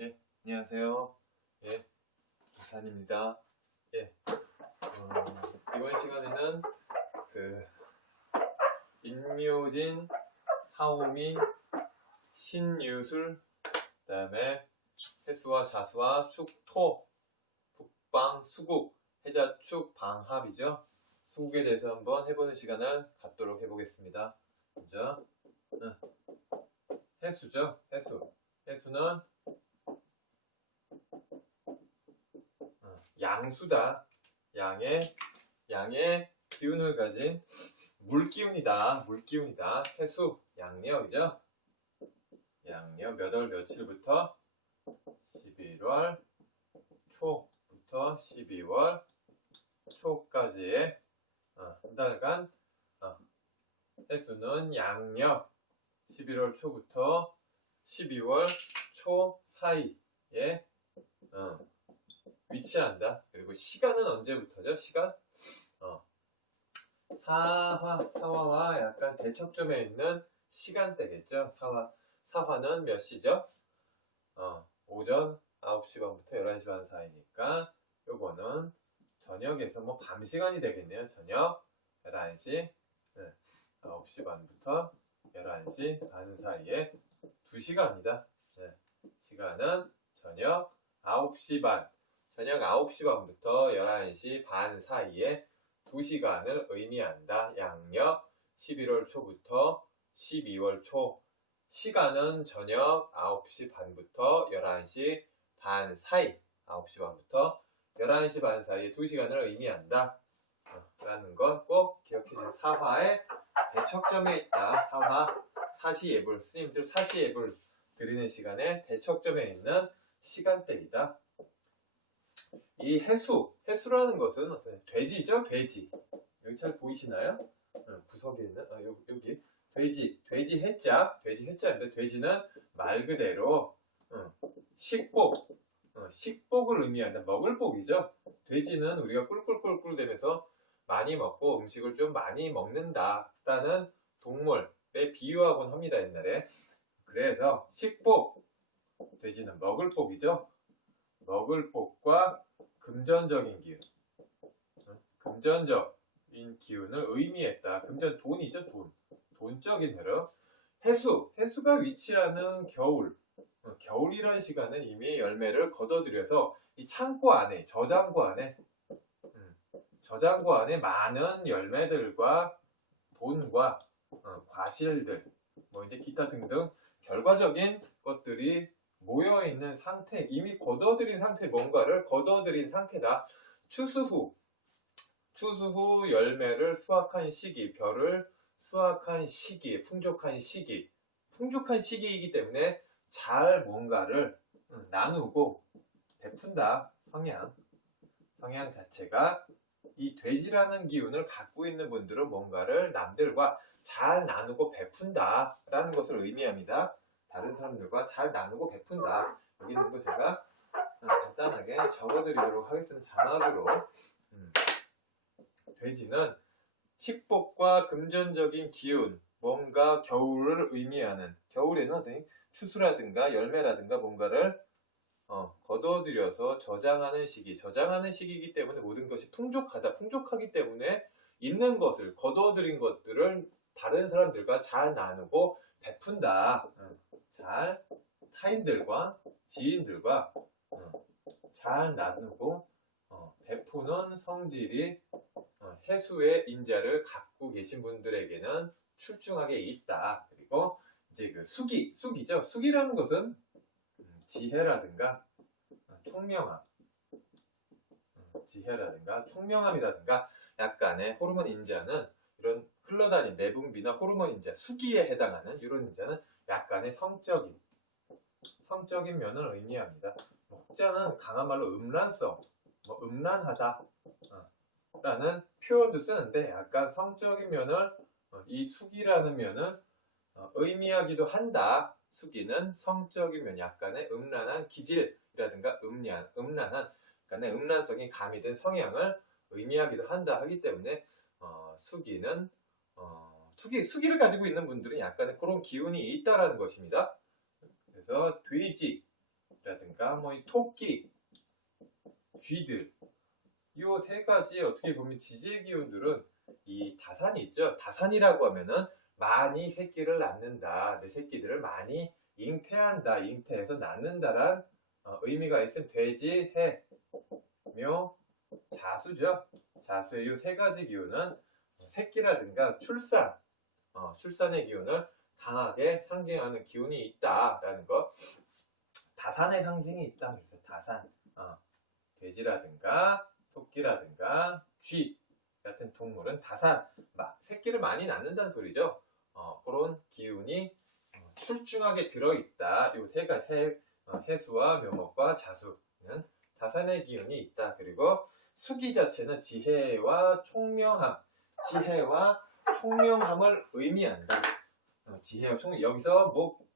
예, 안녕하세요. 예, 기탄입니다. 예, 이번 시간에는 그 임묘진, 사오미, 신유술, 그다음에 해수와 자수와 축토, 북방, 수국, 해자축, 방합이죠. 수국에 대해서 한번 해보는 시간을 갖도록 해보겠습니다. 먼저 해수죠. 해수는 양수다. 양의 기운을 가진 물기운이다. 해수, 양력이죠. 양력 몇 월 며칠부터 11월 초부터 12월 초까지의 한 달간 해수는 양력 11월 초부터 12월 초 사이에 위치한다. 그리고 시간은 언제부터죠? 시간? 사화와 약간 대척점에 있는 시간대겠죠. 사화는 몇 시죠? 오전 9시 반부터 11시 반 사이니까 요거는 저녁에서 뭐 밤 시간이 되겠네요. 저녁 11시 9시 반부터 11시 반 사이에 2시간이다. 시간은 저녁 9시 반 저녁 9시 반부터 11시 반 사이에 2시간을 의미한다. 양력 11월 초부터 12월 초. 시간은 저녁 9시 반부터 11시 반 사이. 9시 반부터 11시 반 사이에 2시간을 의미한다. 라는 것 꼭 기억해주세요. 사화의 대척점에 있다. 사시예불. 스님들 사시예불 드리는 시간에 대척점에 있는 시간대이다. 이 해수라는 것은 돼지죠, 돼지. 여기 잘 보이시나요? 구석에 있는, 여기. 돼지 해자인데, 돼지는 말 그대로, 식복을 의미한다. 먹을 복이죠. 돼지는 우리가 꿀꿀꿀꿀 대면서 많이 먹고 음식을 좀 많이 먹는다라는 동물에 비유하곤 합니다, 옛날에. 그래서 식복, 돼지는 먹을 복이죠. 먹을 복과 금전적인 기운, 금전적인 기운을 의미했다. 금전 돈이죠, 돈적인 흐름. 해수가 위치하는 겨울이라는 시간은 이미 열매를 거둬들여서 이 창고 안에, 저장고 안에 많은 열매들과 돈과 과실들, 뭐 이제 기타 등등 결과적인 것들이 모여있는 상태, 이미 뭔가를 거둬들인 상태다. 추수 후 열매를 수확한 시기, 벼를 수확한 시기, 풍족한 시기이기 때문에 잘 뭔가를 나누고 베푼다. 성향 자체가 이 돼지라는 기운을 갖고 있는 분들은 뭔가를 남들과 잘 나누고 베푼다 라는 것을 의미합니다. 다른 사람들과 잘 나누고 베푼다. 여기 있는 거 제가 간단하게 적어드리도록 하겠습니다. 자막으로. 돼지는 식복과 금전적인 기운, 뭔가 겨울을 의미하는, 겨울에는 추수라든가 열매라든가 뭔가를 거둬들여서 저장하는 시기이기 때문에 모든 것이 풍족하기 때문에 있는 것을, 거둬들인 것들을 다른 사람들과 잘 나누고 베푼다. 타인들과 지인들과 잘 나누고 베푸는 성질이 해수의 인자를 갖고 계신 분들에게는 출중하게 있다. 그리고 이제 그 숙이죠. 숙이라는 것은 지혜라든가 총명함이라든가 약간의 호르몬 인자는 이런 흘러다니는 내분비나 호르몬 인자, 수기에 해당하는 이런 인자는 약간의 성적인 면을 의미합니다. 혹자는 강한 말로 음란성, 음란하다 라는 표현도 쓰는데 약간 성적인 면을 이 수기라는 면은 의미하기도 한다. 수기는 성적인 면, 약간의 음란한 기질이라든가 음란한 약간의 음란성이 가미된 성향을 의미하기도 한다 하기 때문에 수기는 수기를 가지고 있는 분들은 약간의 그런 기운이 있다라는 것입니다. 그래서 돼지라든가 쥐라든가 뭐 이 토끼, 쥐들, 이 세 가지 어떻게 보면 지지의 기운들은 이 다산이 있죠. 다산이라고 하면은 많이 새끼를 낳는다, 내 새끼들을 많이 잉태한다, 잉태해서 낳는다란 의미가 있은 돼지, 해, 묘, 자수죠. 자수의 이 세 가지 기운은 새끼라든가 출산, 출산의 기운을 강하게 상징하는 기운이 있다라는 거. 다산의 상징이 있다. 그래서 다산, 돼지라든가 토끼라든가 쥐 같은 동물은 다산, 새끼를 많이 낳는다는 소리죠. 그런 기운이 출중하게 들어있다. 요 세 가지 해수와 묘목과 자수는 다산의 기운이 있다. 그리고 수기 자체는 지혜와 총명함, 지혜와 총명함을 의미한다. 지혜와 총명, 여기서 목,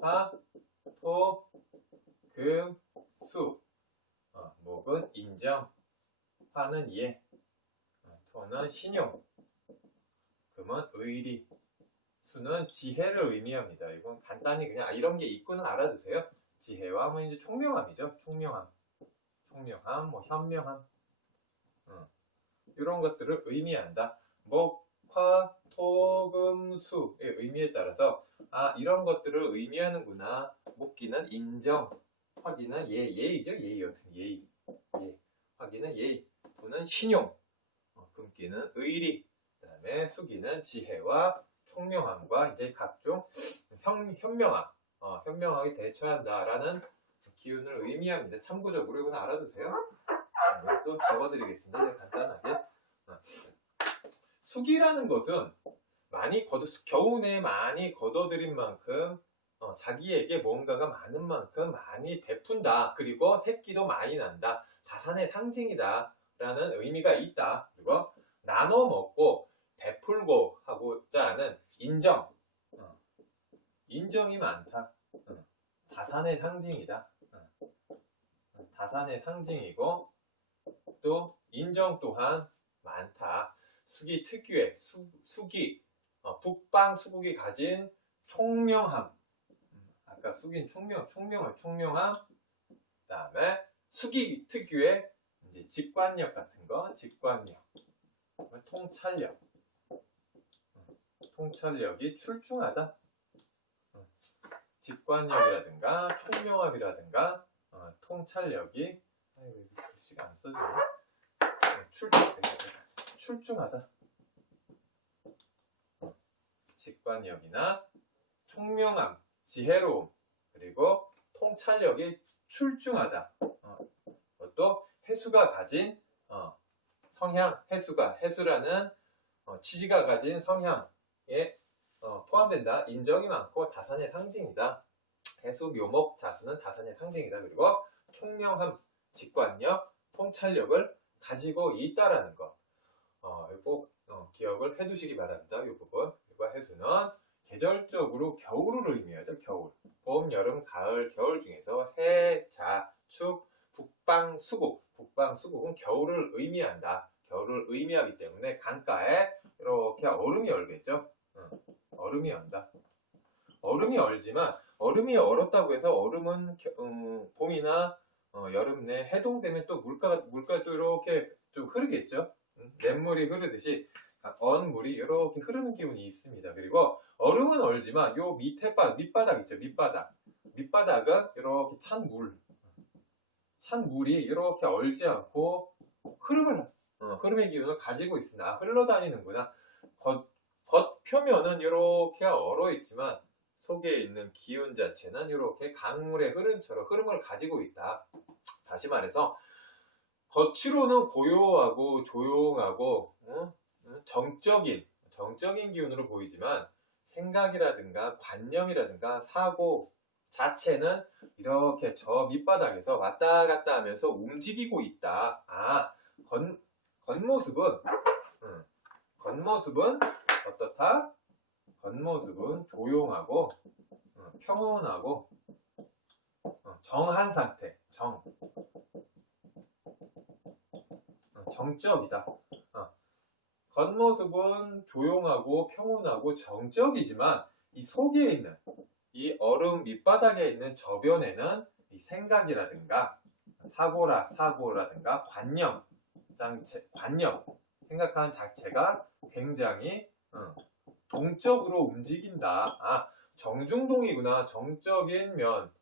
화, 토, 금, 수. 목은 인정, 화는 이해, 토는 신용, 금은 의리, 수는 지혜를 의미합니다. 이건 간단히 그냥 이런 게 있구나 알아두세요. 지혜와 뭐 이제 총명함이죠. 총명함, 뭐 현명함, 이런 것들을 의미한다. 목, 화, 토, 금, 수의 의미에 따라서 이런 것들을 의미하는구나. 목기는 인정, 화기는 예의죠. 예의, 어떤 예의, 화기는 예의, 토는 신용, 금기는 의리, 그 다음에 수기는 지혜와 총명함과 이제 각종 현명함, 현명하게 대처한다라는 기운을 의미합니다. 참고적으로 이건 알아두세요. 또 적어드리겠습니다. 간단하게. 수기라는 것은 겨우내 많이 거둬들인 만큼 자기에게 뭔가가 많은 만큼 많이 베푼다. 그리고 새끼도 많이 난다. 다산의 상징이다 라는 의미가 있다. 그리고 나눠 먹고 베풀고 하고자 하는 인정이 많다. 다산의 상징이다. 다산의 상징이고 또 인정 또한 많다. 수기 특유의 수기, 북방 수국이 가진 총명함. 아까 수기는 총명함. 그 다음에 수기 특유의 이제 직관력 같은 거, 직관력, 통찰력이 출중하다. 직관력이라든가 총명함이라든가 통찰력이 글씨가 안 써지네. 출중하다. 직관력이나 총명함, 지혜로움, 그리고 통찰력이 출중하다. 또 해수가 가진 성향, 해수라는 치지가 가진 성향에 포함된다. 인정이 많고 다산의 상징이다. 해수, 묘목, 자수는 다산의 상징이다. 그리고 총명함, 직관력, 통찰력을 가지고 있다라는 거. 꼭 기억을 해두시기 바랍니다. 이 부분. 그리고 해수는 계절적으로 겨울을 의미하죠. 겨울. 봄, 여름, 가을, 겨울 중에서 해, 자, 축, 북방, 수국. 북방, 수국은 겨울을 의미한다. 겨울을 의미하기 때문에 강가에 이렇게 얼음이 얼겠죠. 얼음이 얼다. 얼음이 얼지만 얼음이 얼었다고 해서 얼음은 봄이나 여름 내 해동되면 또 물가도 이렇게 좀 흐르겠죠. 냇물이 흐르듯이 얼음물이 이렇게 흐르는 기운이 있습니다. 그리고 얼음은 얼지만 요 밑바닥 있죠. 밑바닥은 이렇게 찬 물이 이렇게 얼지 않고 흐름의 기운을 가지고 있습니다. 흘러다니는구나. 겉표면은 이렇게 얼어 있지만 속에 있는 기운 자체는 이렇게 강물의 흐름을 가지고 있다. 다시 말해서 겉으로는 고요하고 조용하고 정적인 기운으로 보이지만 생각이라든가 관념이라든가 사고 자체는 이렇게 저 밑바닥에서 왔다 갔다 하면서 움직이고 있다. 겉모습은 어떻다? 겉모습은 조용하고 평온하고 정한 상태, 정적이다. 겉모습은 조용하고 평온하고 정적이지만 이 속에 있는 이 얼음 밑바닥에 있는 저변에는 이 생각이라든가 사고라든가 관념, 생각하는 자체가 굉장히 동적으로 움직인다. 정중동이구나. 정적인 면,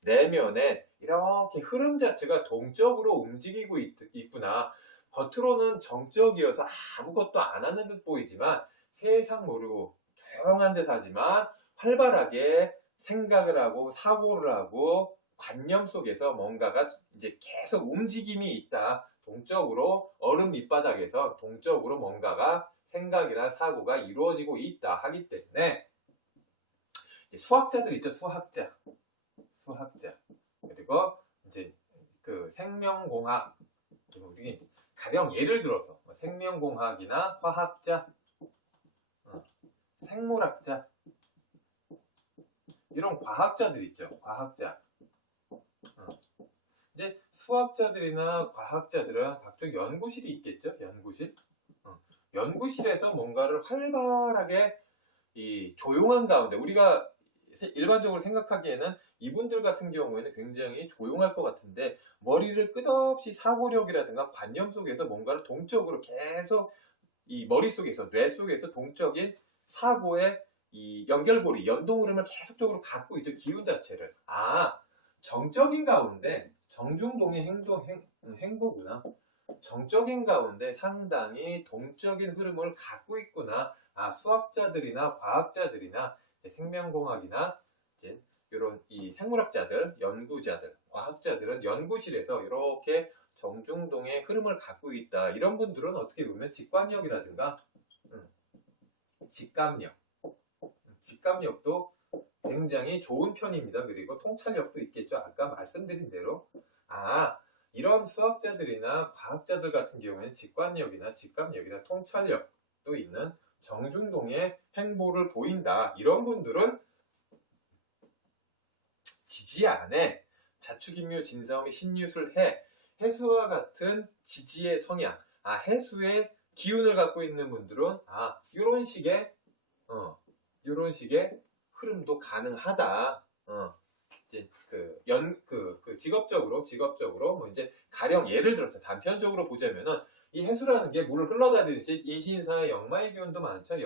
내면에 이렇게 흐름 자체가 동적으로 움직이고 있구나. 겉으로는 정적이어서 아무것도 안 하는 듯 보이지만 세상 모르고 조용한 듯 하지만 활발하게 생각을 하고 사고를 하고 관념 속에서 뭔가가 이제 계속 움직임이 있다. 동적으로 얼음 밑바닥에서 동적으로 뭔가가 생각이나 사고가 이루어지고 있다 하기 때문에 수학자들 있죠. 수학자. 그리고 이제 그 생명공학, 그리고 우리 가령 예를 들어서 생명공학이나 화학자, 생물학자, 이런 과학자들 있죠. 과학자. 이제 수학자들이나 과학자들은 각종 연구실이 있겠죠. 연구실에서 뭔가를 활발하게 이 조용한 가운데, 우리가 일반적으로 생각하기에는 이분들 같은 경우에는 굉장히 조용할 것 같은데 머리를 끝없이 사고력이라든가 관념 속에서 뭔가를 동적으로 계속 이 머릿속에서, 뇌 속에서 동적인 사고의 이 연결고리, 연동 흐름을 계속적으로 갖고 있죠. 기운 자체를. 정적인 가운데, 정중동의 행보구나. 정적인 가운데 상당히 동적인 흐름을 갖고 있구나. 수학자들이나 과학자들이나 생명공학이나 이제 이런 이 생물학자들, 연구자들, 과학자들은 연구실에서 이렇게 정중동의 흐름을 갖고 있다. 이런 분들은 어떻게 보면 직관력이라든가 직감력도 굉장히 좋은 편입니다. 그리고 통찰력도 있겠죠. 아까 말씀드린 대로 이런 수학자들이나 과학자들 같은 경우에는 직관력이나 직감력이나 통찰력도 있는 정중동의 행보를 보인다. 이런 분들은 지지안에 자축인묘 진사오미 신유술해, 해수와 같은 지지의 성향, 해수의 기운을 갖고 있는 분들은 이런 식의 흐름도 가능하다. 이제 직업적으로 뭐 이제 가령 예를 들어서 단편적으로 보자면은 이 해수라는 게 물을 흘러다니듯이 이신사의 역마의 기운도 많죠.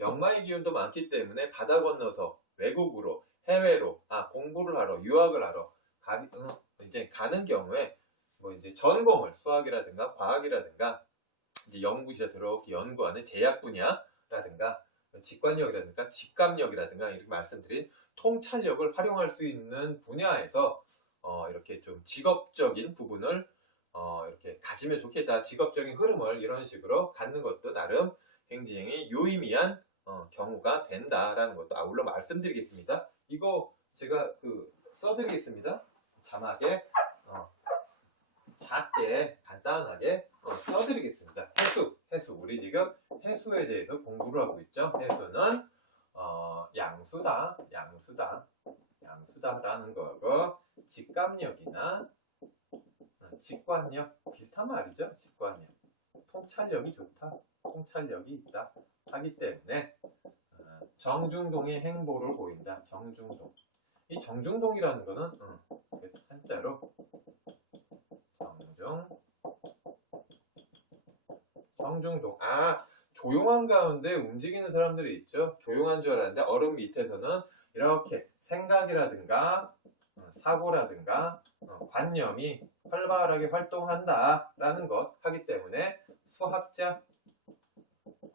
역마의 기운도 많기 때문에 바다 건너서 외국으로, 해외로 공부를 하러, 유학을 하러 이제 가는 경우에 뭐 이제 전공을 수학이라든가 과학이라든가 이제 연구실에 들어오기 연구하는 제약 분야라든가 직관력이라든가 직감력이라든가 이렇게 말씀드린 통찰력을 활용할 수 있는 분야에서 이렇게 좀 직업적인 부분을 이렇게 가지면 좋겠다. 직업적인 흐름을 이런 식으로 갖는 것도 나름 굉장히 유의미한 경우가 된다라는 것도 아울러 말씀드리겠습니다. 이거 제가 써드리겠습니다. 자막에 작게 간단하게 써드리겠습니다. 해수. 우리 지금 해수에 대해서 공부를 하고 있죠. 해수는 양수다라는 거고, 직감력이나 직관력 비슷한 말이죠. 직관력, 통찰력이 좋다, 통찰력이 있다 하기 때문에 정중동의 행보를 보인다. 정중동. 이 정중동이라는 거는 한자로 정중동. 조용한 가운데 움직이는 사람들이 있죠. 조용한 줄 알았는데 얼음 밑에서는 이렇게 생각이라든가 사고라든가 관념이 활발하게 활동한다라는 것 하기 때문에 수학자,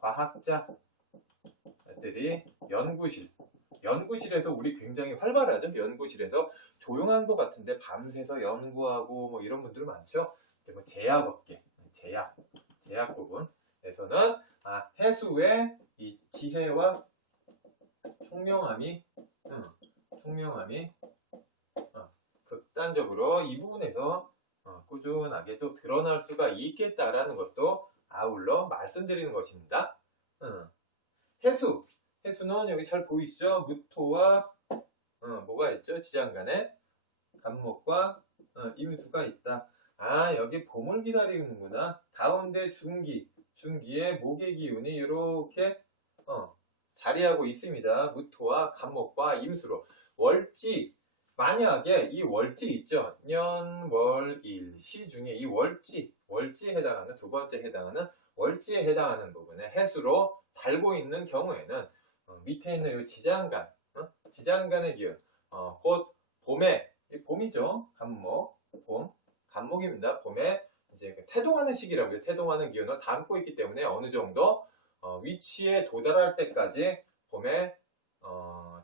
과학자들이 연구실에서 우리 굉장히 활발하죠. 연구실에서 조용한 것 같은데 밤새서 연구하고 뭐 이런 분들 많죠. 뭐 제약업계, 제약 부분에서는 해수의 이 지혜와 총명함이 극단적으로 이 부분에서 꾸준하게 또 드러날 수가 있겠다라는 것도 아울러 말씀드리는 것입니다. 해수는 여기 잘 보이시죠? 무토와 뭐가 있죠? 지장간에 간목과 임수가 있다. 여기 봄을 기다리는구나. 가운데 중기에 목의 기운이 이렇게 자리하고 있습니다. 무토와 간목과 임수로. 월지 만약에 이 월지 있죠. 년, 월, 일, 시 중에 이 월지에 해당하는 두 번째 해당하는 월지에 해당하는 부분에 해수로 달고 있는 경우에는 밑에 있는 이 지장간, 지장간의 기운, 곧 봄에, 봄이죠. 간목, 봄, 간목입니다. 봄에 이제 태동하는 시기라고요. 태동하는 기운을 담고 있기 때문에 어느 정도 위치에 도달할 때까지 봄에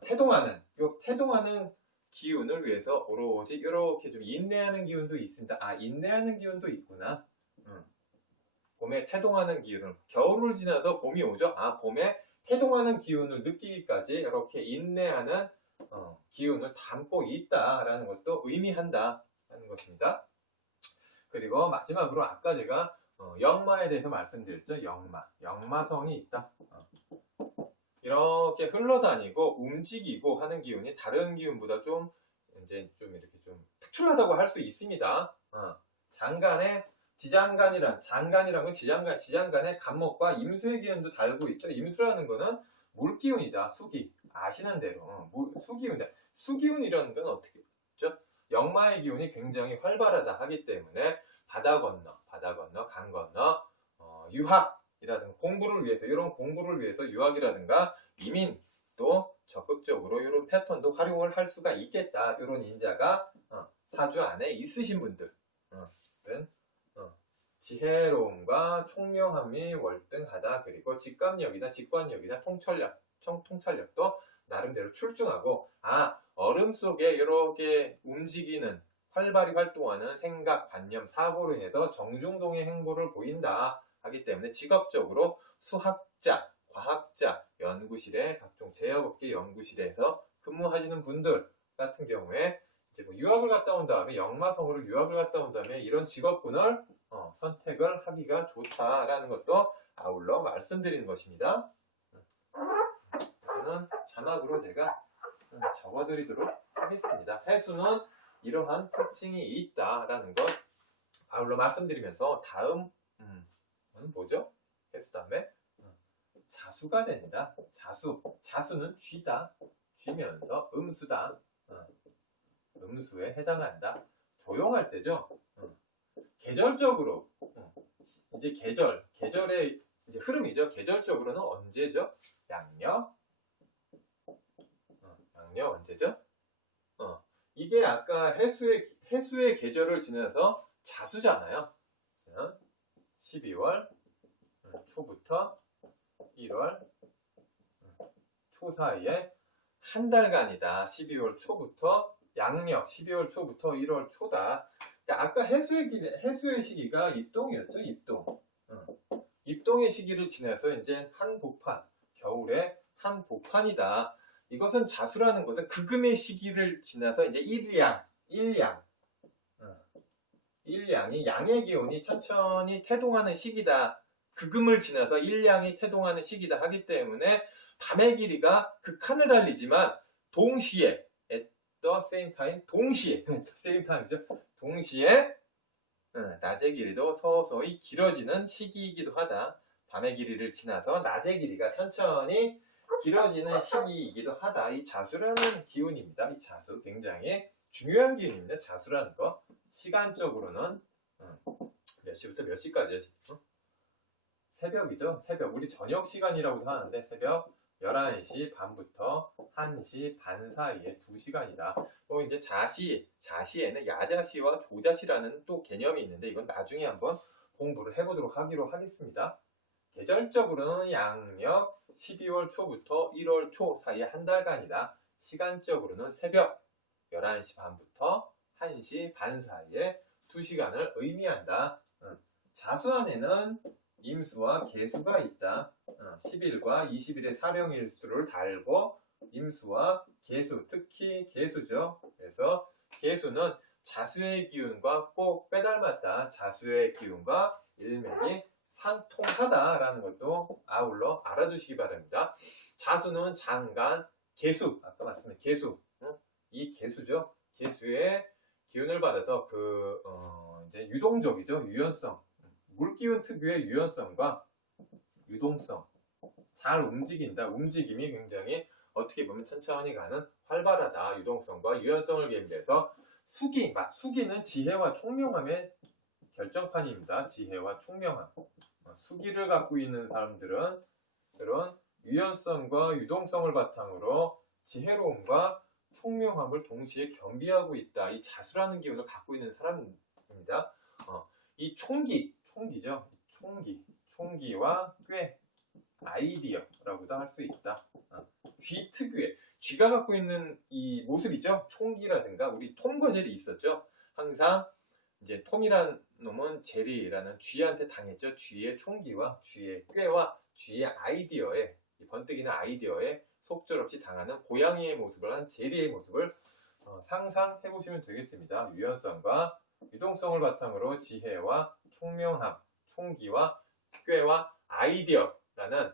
태동하는 기운을 위해서 오로지 이렇게 좀 인내하는 기운도 있습니다. 인내하는 기운도 있구나. 봄에 태동하는 기운을, 겨울을 지나서 봄이 오죠. 봄에 태동하는 기운을 느끼기까지 이렇게 인내하는 기운을 담고 있다라는 것도 의미한다라는 것입니다. 그리고 마지막으로 아까 제가 역마에 대해서 말씀드렸죠. 역마성이 있다. 이렇게 흘러다니고 움직이고 하는 기운이 다른 기운보다 좀 이렇게 좀 특출하다고 할 수 있습니다. 장간에 장간이란 건 지장간에 간목과 임수의 기운도 달고 있죠. 임수라는 거는 물기운이다. 수기. 아시는 대로 수기운이다. 수기운이라는 건 어떻게 있죠? 역마의 기운이 굉장히 활발하다 하기 때문에 바다 건너, 강 건너, 유학이라든가 이런 공부를 위해서 유학이라든가 이민 또 적극적으로 이런 패턴도 활용을 할 수가 있겠다. 이런 인자가 사주 안에 있으신 분들은 지혜로움과 총명함이 월등하다. 그리고 직관력이나 통찰력도 나름대로 출중하고 얼음 속에 이렇게 움직이는 활발히 활동하는 생각, 관념, 사고로 인해서 정중동의 행보를 보인다 하기 때문에 직업적으로 수학자, 과학자, 연구실에 각종 제약업계 연구실에서 근무하시는 분들 같은 경우에 이제 유학을 갔다 온 다음에 역마성으로 유학을 갔다 온 다음에 이런 직업군을 선택을 하기가 좋다라는 것도 아울러 말씀드리는 것입니다. 이거는 자막으로 제가 적어드리도록 하겠습니다. 해수는 이러한 특징이 있다라는 것 아울러 말씀드리면서 다음은 뭐죠? 해수 다음에 자수가 된다. 자수는 쥐다. 쥐면서 음수다. 음수에 해당한다. 조용할 때죠. 계절적으로 이제 계절의 이제 흐름이죠. 계절적으로는 언제죠? 양력 언제죠? 이게 아까 해수의 계절을 지나서 자수잖아요. 12월 초부터 1월 초 사이에 한 달간이다. 12월 초부터 양력 12월 초부터 1월 초다. 아까 해수의 시기가 입동이었죠. 입동의 시기를 지나서 이제 한복판, 겨울에 한복판이다. 이것은 자수라는 것은 극음의 시기를 지나서 이제 일양이 양의 기운이 천천히 태동하는 시기다. 극음을 지나서 일양이 태동하는 시기다 하기 때문에 밤의 길이가 극한을 달리지만 동시에 at the same time 동시에 낮의 길이도 서서히 길어지는 시기이기도 하다. 밤의 길이를 지나서 낮의 길이가 천천히 길어지는 시기이기도 하다. 이 자수라는 기운입니다. 이 자수 굉장히 중요한 기운입니다. 자수라는 거. 시간적으로는 몇 시부터 몇 시까지요? 새벽이죠. 새벽. 우리 저녁 시간이라고도 하는데 새벽 11시 반부터 1시 반 사이에 2시간이다. 또 이제 자시에는 야자시와 조자시라는 또 개념이 있는데 이건 나중에 한번 공부를 해보도록 하기로 하겠습니다. 계절적으로는 양력 12월 초부터 1월 초 사이에 한 달간이다. 시간적으로는 새벽 11시 반부터 1시 반 사이에 2시간을 의미한다. 자수 안에는 임수와 계수가 있다. 10일과 20일의 사령일수를 달고 임수와 계수, 특히 계수죠. 그래서 계수는 자수의 기운과 꼭 빼닮았다. 자수의 기운과 일맥이 상통하다라는 것도 아울러 알아두시기 바랍니다. 자수는 장간, 계수, 아까 말씀드린 계수, 이 계수죠. 계수의 기운을 받아서 이제 유동적이죠. 유연성, 물기운 특유의 유연성과 유동성, 잘 움직인다. 움직임이 굉장히 어떻게 보면 천천히 가는 활발하다. 유동성과 유연성을 겸비해서 수기는 지혜와 총명함의 결정판입니다. 지혜와 총명함. 수기를 갖고 있는 사람들은 그런 유연성과 유동성을 바탕으로 지혜로움과 총명함을 동시에 겸비하고 있다. 이 자수라는 기운을 갖고 있는 사람입니다. 이 총기죠. 총기와 꽤, 아이디어라고도 할 수 있다. 쥐 특유의, 쥐가 갖고 있는 이 모습이죠. 총기라든가, 우리 톰과 제리 있었죠. 항상 이제 톰이란 놈은 제리라는 쥐한테 당했죠. 쥐의 총기와 쥐의 꾀와 쥐의 아이디어에, 이 번뜩이는 아이디어에 속절없이 당하는 고양이의 모습을 한 제리의 모습을 상상해 보시면 되겠습니다. 유연성과 유동성을 바탕으로 지혜와 총명함, 총기와 꾀와 아이디어라는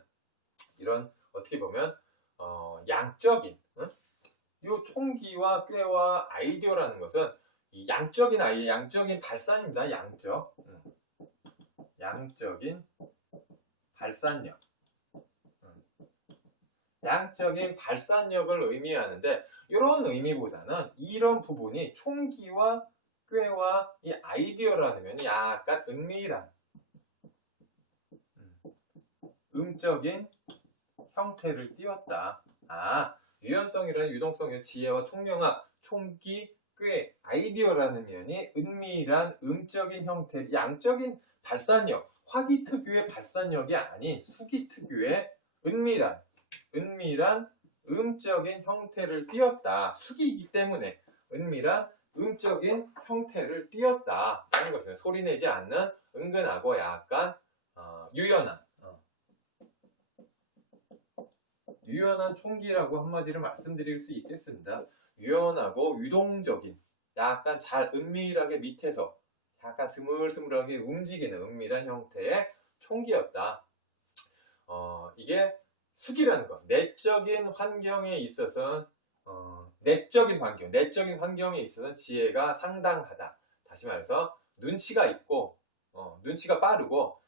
이런 어떻게 보면 양적인, 이 총기와 꾀와 아이디어라는 것은 이 양적인 발산입니다. 양적인 발산력. 양적인 발산력을 의미하는데, 이런 의미보다는 이런 부분이 총기와 꾀와 이 아이디어라는 면이 약간 은밀한 음적인 형태를 띄었다. 유연성이라는 유동성의 지혜와 총명함, 총기, 꽤, 아이디어라는 면이 은밀한 음적인 형태, 양적인 발산력, 화기 특유의 발산력이 아닌 수기 특유의 은밀한 음적인 형태를 띄었다. 수기이기 때문에 은밀한 음적인 형태를 띄었다라는 것이에요. 소리내지 않는 은근하고 약간 유연한 총기라고 한마디로 말씀드릴 수 있겠습니다. 유연하고 유동적인, 약간 잘 은밀하게 밑에서 약간 스물스물하게 움직이는 은밀한 형태의 총기였다. 이게 수기라는 것, 내적인 환경에 있어서는 내적인 환경에 있어서는 지혜가 상당하다. 다시 말해서 눈치가 있고 눈치가 빠르고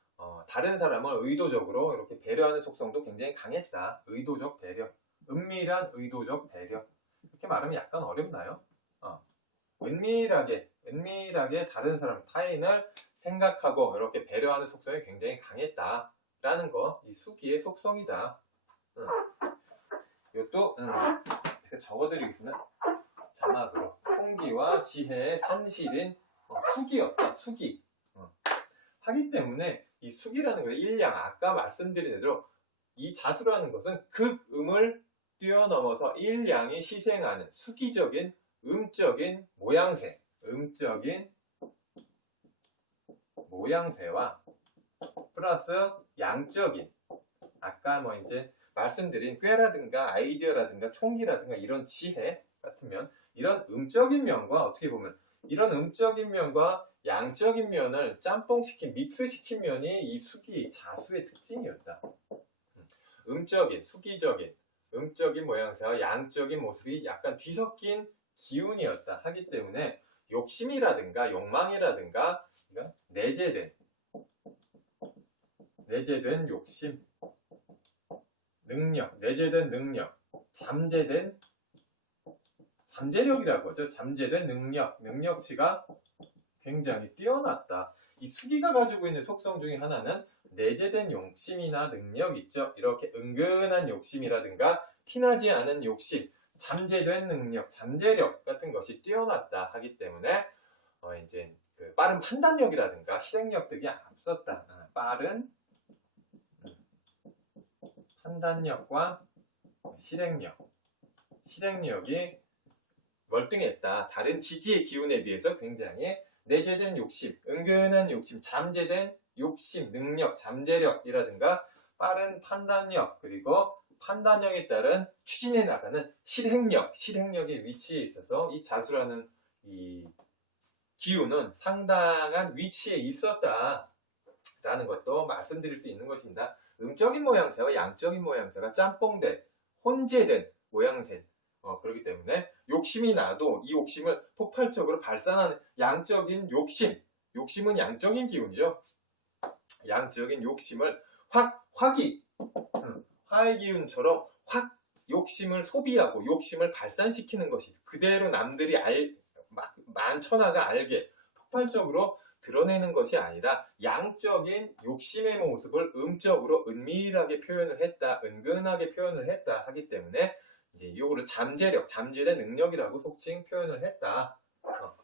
다른 사람을 의도적으로 이렇게 배려하는 속성도 굉장히 강했다. 의도적 배려, 은밀한 의도적 배려. 이렇게 말하면 약간 어렵나요? 은밀하게 다른 사람, 타인을 생각하고 이렇게 배려하는 속성이 굉장히 강했다라는 거, 이 수기의 속성이다. 이것도 제가 적어드리겠습니다. 자막으로. 총기와 지혜의 산실인 수기였다. 수기. 하기 때문에 이 수기라는 건 일량, 아까 말씀드린 대로 이 자수라는 것은 극음을 뛰어넘어서 일량이 시생하는 수기적인 음적인 모양새와 플러스 양적인, 아까 이제 말씀드린 꾀라든가 아이디어라든가 총기라든가 이런 지혜 같으면 이런 음적인 면과 어떻게 보면 이런 음적인 면과 양적인 면을 짬뽕시킨, 믹스시킨 면이 이 수기, 자수의 특징이었다. 수기적인, 음적인 모양새와 양적인 모습이 약간 뒤섞인 기운이었다 하기 때문에 욕심이라든가 욕망이라든가 내재된 욕심, 내재된 능력, 잠재력이라고 하죠. 잠재된 능력치가 굉장히 뛰어났다. 이 수기가 가지고 있는 속성 중에 하나는 내재된 욕심이나 능력 있죠. 이렇게 은근한 욕심이라든가 티나지 않은 욕심, 잠재된 능력, 잠재력 같은 것이 뛰어났다 하기 때문에 이제 빠른 판단력이라든가 실행력 등이 앞섰다. 빠른 판단력과 실행력이 월등했다. 다른 지지의 기운에 비해서 굉장히 내재된 욕심, 은근한 욕심, 잠재된 욕심, 능력, 잠재력이라든가 빠른 판단력, 그리고 판단력에 따른 추진해 나가는 실행력의 위치에 있어서 이 자수라는 이 기운은 상당한 위치에 있었다라는 것도 말씀드릴 수 있는 것입니다. 음적인 모양새와 양적인 모양새가 짬뽕된, 혼재된 모양새, 그렇기 때문에 욕심이 나도 이 욕심을 폭발적으로 발산하는 양적인 욕심은 양적인 기운이죠. 양적인 욕심을 화의 기운처럼 확 욕심을 소비하고 욕심을 발산시키는 것이 그대로 남들이 만천하가 알게 폭발적으로 드러내는 것이 아니라 양적인 욕심의 모습을 음적으로 은밀하게 표현을 했다, 은근하게 표현을 했다 하기 때문에 이제 이거를 잠재력, 잠재된 능력이라고 속칭 표현을 했다.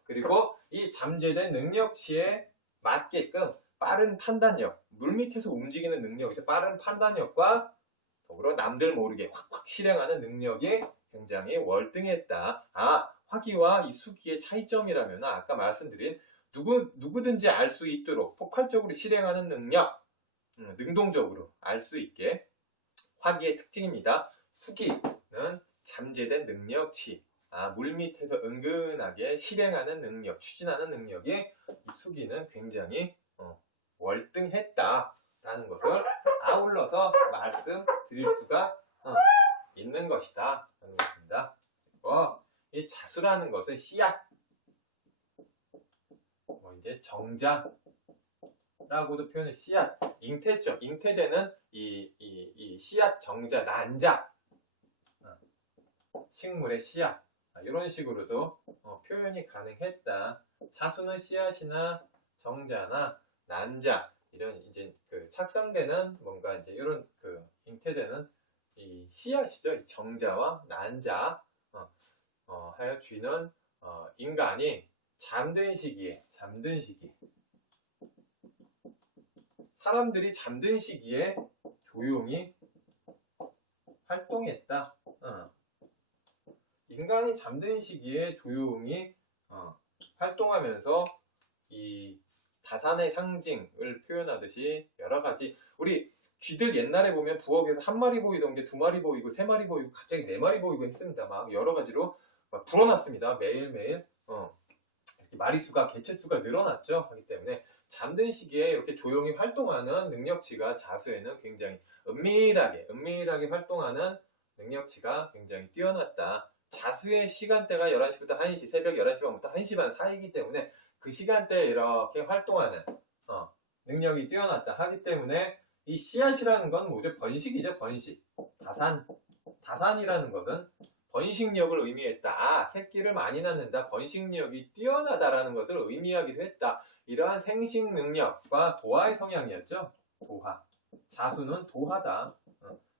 그리고 이 잠재된 능력치에 맞게끔 빠른 판단력, 물밑에서 움직이는 능력이죠. 빠른 판단력과 더불어 남들 모르게 확확 실행하는 능력이 굉장히 월등했다. 화기와 이 수기의 차이점이라면 아까 말씀드린 누구든지 알 수 있도록 폭발적으로 실행하는 능력, 능동적으로 알 수 있게 화기의 특징입니다. 수기는 잠재된 능력치, 물밑에서 은근하게 실행하는 능력, 추진하는 능력이 이 수기는 굉장히 월등했다라는 것을 아울러서 말씀드릴 수가 있는 것이다 라는 것입니다. 그리고 이 자수라는 것은 씨앗, 이제 정자라고도 표현해. 씨앗, 잉태죠. 잉태되는 이 씨앗, 정자, 난자, 식물의 씨앗, 이런 식으로도 표현이 가능했다. 자수는 씨앗이나 정자나 난자, 이런 이제 그 착상되는 뭔가 이제 이런 그 잉태되는 이 씨앗이죠. 이 정자와 난자 하여 쥐는 인간이 잠든 시기에 사람들이 잠든 시기에 조용히 활동했다. 인간이 잠든 시기에 조용히 활동하면서 이 다산의 상징을 표현하듯이 여러 가지 우리 쥐들 옛날에 보면 부엌에서 한 마리 보이던 게 두 마리 보이고 세 마리 보이고 갑자기 네 마리 보이고 했습니다. 막 여러 가지로 막 불어났습니다. 매일매일 마리수가 개체수가 늘어났죠. 하기 때문에 잠든 시기에 이렇게 조용히 활동하는 능력치가 자수에는 굉장히 은밀하게 활동하는 능력치가 굉장히 뛰어났다. 자수의 시간대가 11시부터 1시, 새벽 11시 반부터 1시 반 사이이기 때문에 그 시간대에 이렇게 활동하는 능력이 뛰어났다 하기 때문에 이 씨앗이라는 건 뭐죠? 번식이죠. 번식. 다산이라는 것은 번식력을 의미했다. 새끼를 많이 낳는다. 번식력이 뛰어나다라는 것을 의미하기도 했다. 이러한 생식 능력과 도화의 성향이었죠. 도화. 자수는 도화다.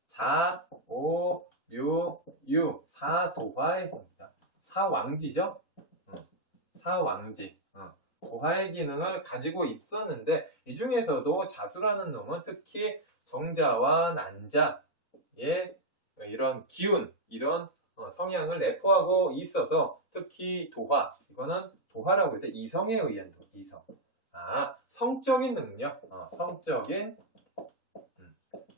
자, 오, 묘, 유. 사도화의 성입니다. 사왕지죠. 사왕지. 도화의 기능을 가지고 있었는데 이 중에서도 자수라는 놈은 특히 정자와 난자의 이런 기운, 이런 성향을 내포하고 있어서 특히 도화, 이거는 도화라고 할 때 이성에 의한 이성. 성적인 능력,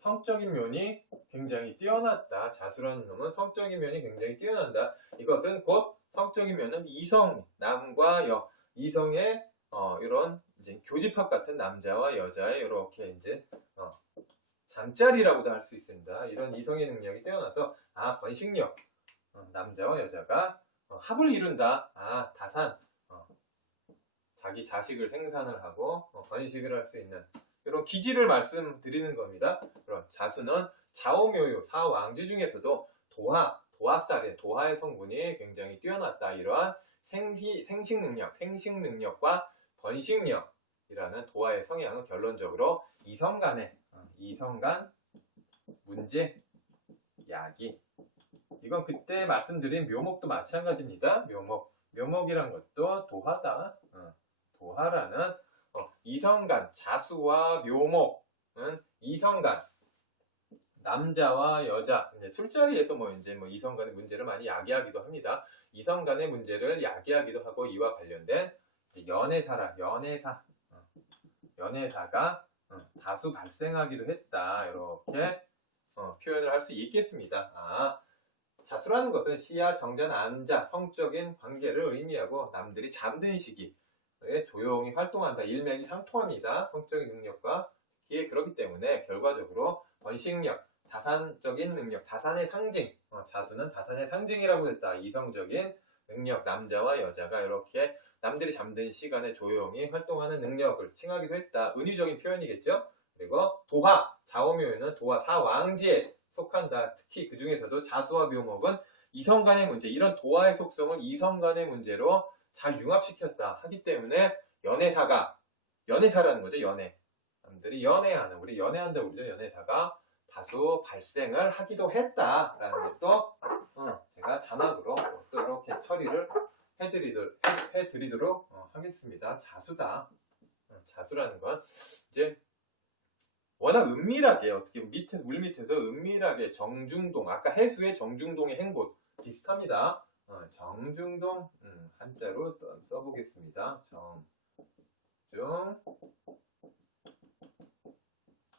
성적인 면이 굉장히 뛰어났다. 자수라는 놈은 성적인 면이 굉장히 뛰어난다. 이것은 곧 성적인 면은 이성, 남과 여, 이성의 이런 이제 교집합 같은 남자와 여자의 이렇게 이제 잠자리라고도 할 수 있습니다. 이런 이성의 능력이 뛰어나서 번식력, 남자와 여자가 합을 이룬다. 다산, 자기 자식을 생산을 하고 번식을 할 수 있는 이런 기질을 말씀드리는 겁니다. 그럼 자수는 자오묘요 사왕지 중에서도 도화살의 도화의 성분이 굉장히 뛰어났다. 이러한 생식 능력과 번식력이라는 도화의 성향은 결론적으로 이성 간 문제 야기. 이건 그때 말씀드린 묘목도 마찬가지입니다. 묘목이란 것도 도화다. 도화라는 이성간, 자수와 묘목은 이성간, 남자와 여자, 술자리에서 이성간의 문제를 많이 야기하기도 합니다. 이성간의 문제를 야기하기도 하고 이와 관련된 연애사가 다수 발생하기도 했다. 이렇게 표현을 할 수 있겠습니다. 자수라는 것은 씨앗, 정자, 남자, 성적인 관계를 의미하고 남들이 잠든 시기에 조용히 활동한다. 일맥이 상통합니다. 성적인 능력과 그렇기 때문에 결과적으로 번식력, 다산적인 능력, 다산의 상징, 자수는 다산의 상징이라고 했다. 이성적인 능력, 남자와 여자가 이렇게 남들이 잠든 시간에 조용히 활동하는 능력을 칭하기도 했다. 은유적인 표현이겠죠. 그리고 도화, 자오묘에는 도화 사왕지의 속한다. 특히 그 중에서도 자수와 묘목은 이성 간의 문제, 이런 도화의 속성을 이성 간의 문제로 잘 융합시켰다 하기 때문에 연애사라는 거죠. 사람들이 연애하는, 우리 연애한다고 그러죠. 연애사가 다수 발생을 하기도 했다라는 것도 제가 자막으로 또 이렇게 처리를 해드리도록 하겠습니다. 자수다. 자수라는 건 이제 워낙 은밀하게, 어떻게 물 밑에서 은밀하게 정중동, 아까 해수의 정중동의 행보 비슷합니다. 정중동, 한자로 또 써보겠습니다.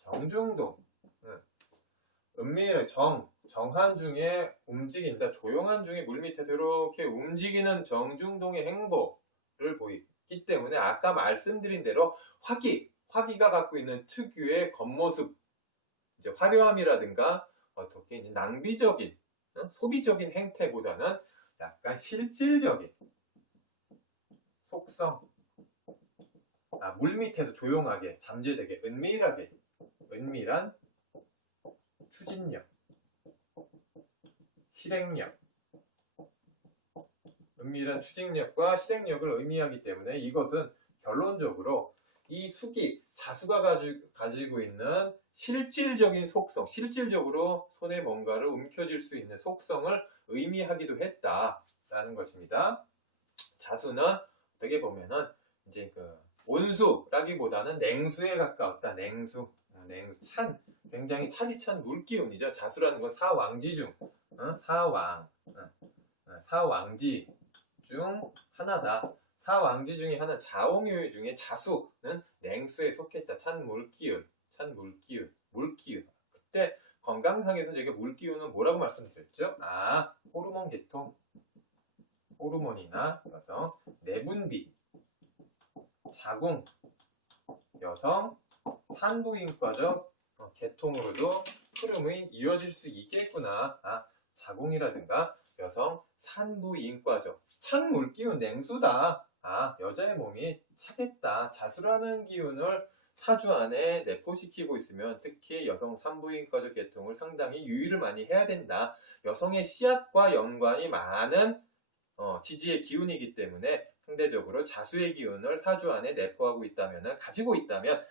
정중동. 은밀, 정한 중에 움직인다. 조용한 중에 물 밑에서 이렇게 움직이는 정중동의 행보를 보이기 때문에 아까 말씀드린 대로 화기가 갖고 있는 특유의 겉모습, 이제 화려함이라든가 어떻게 이제 낭비적인, 소비적인 행태보다는 약간 실질적인 속성, 물 밑에서 조용하게 잠재되게 은밀한 추진력, 실행력, 은밀한 추진력과 실행력을 의미하기 때문에 이것은 결론적으로 이 자수가 가지고 있는 실질적인 속성, 실질적으로 손에 뭔가를 움켜쥘 수 있는 속성을 의미하기도 했다라는 것입니다. 자수는 어떻게 보면은 이제 온수라기보다는 냉수에 가까웠다. 냉수, 굉장히 차디찬 물기운이죠. 자수라는 건 사왕지 중 하나다. 사왕지 중에 하나, 자옹유유 중에 자수는 냉수에 속했다. 찬 물기운. 그때 건강상에서 제가 물기운은 뭐라고 말씀드렸죠? 호르몬 계통, 호르몬이나 여성 내분비, 자궁, 여성 산부인과적 계통으로도 흐름이 이어질 수 있겠구나. 자궁이라든가 여성 산부인과적 찬 물기운 냉수다. 여자의 몸이 차겠다. 자수라는 기운을 사주 안에 내포시키고 있으면 특히 여성 산부인과적 계통을 상당히 유의를 많이 해야 된다. 여성의 씨앗과 연관이 많은 지지의 기운이기 때문에 상대적으로 자수의 기운을 사주 안에 가지고 있다면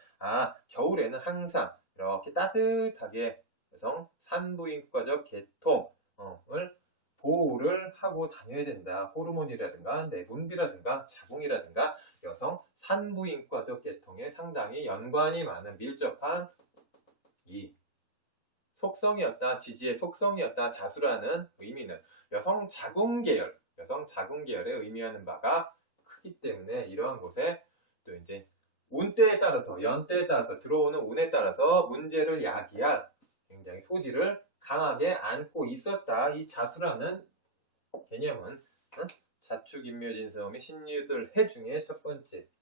겨울에는 항상 이렇게 따뜻하게 여성 산부인과적 계통을 보호를 하고 다녀야 된다. 호르몬이라든가 내분비라든가 자궁이라든가 여성 산부인과적 계통에 상당히 연관이 많은 밀접한 이 속성이었다. 지지의 속성이었다. 자수라는 의미는 여성 자궁 계열에 의미하는 바가 크기 때문에 이러한 곳에 또 이제 운때에 따라서, 연때에 따라서, 들어오는 운에 따라서 문제를 야기할 굉장히 소지를 강하게 안고 있었다. 이 자수라는 개념은 자축인묘진서음의 신유들 해 중에 첫 번째는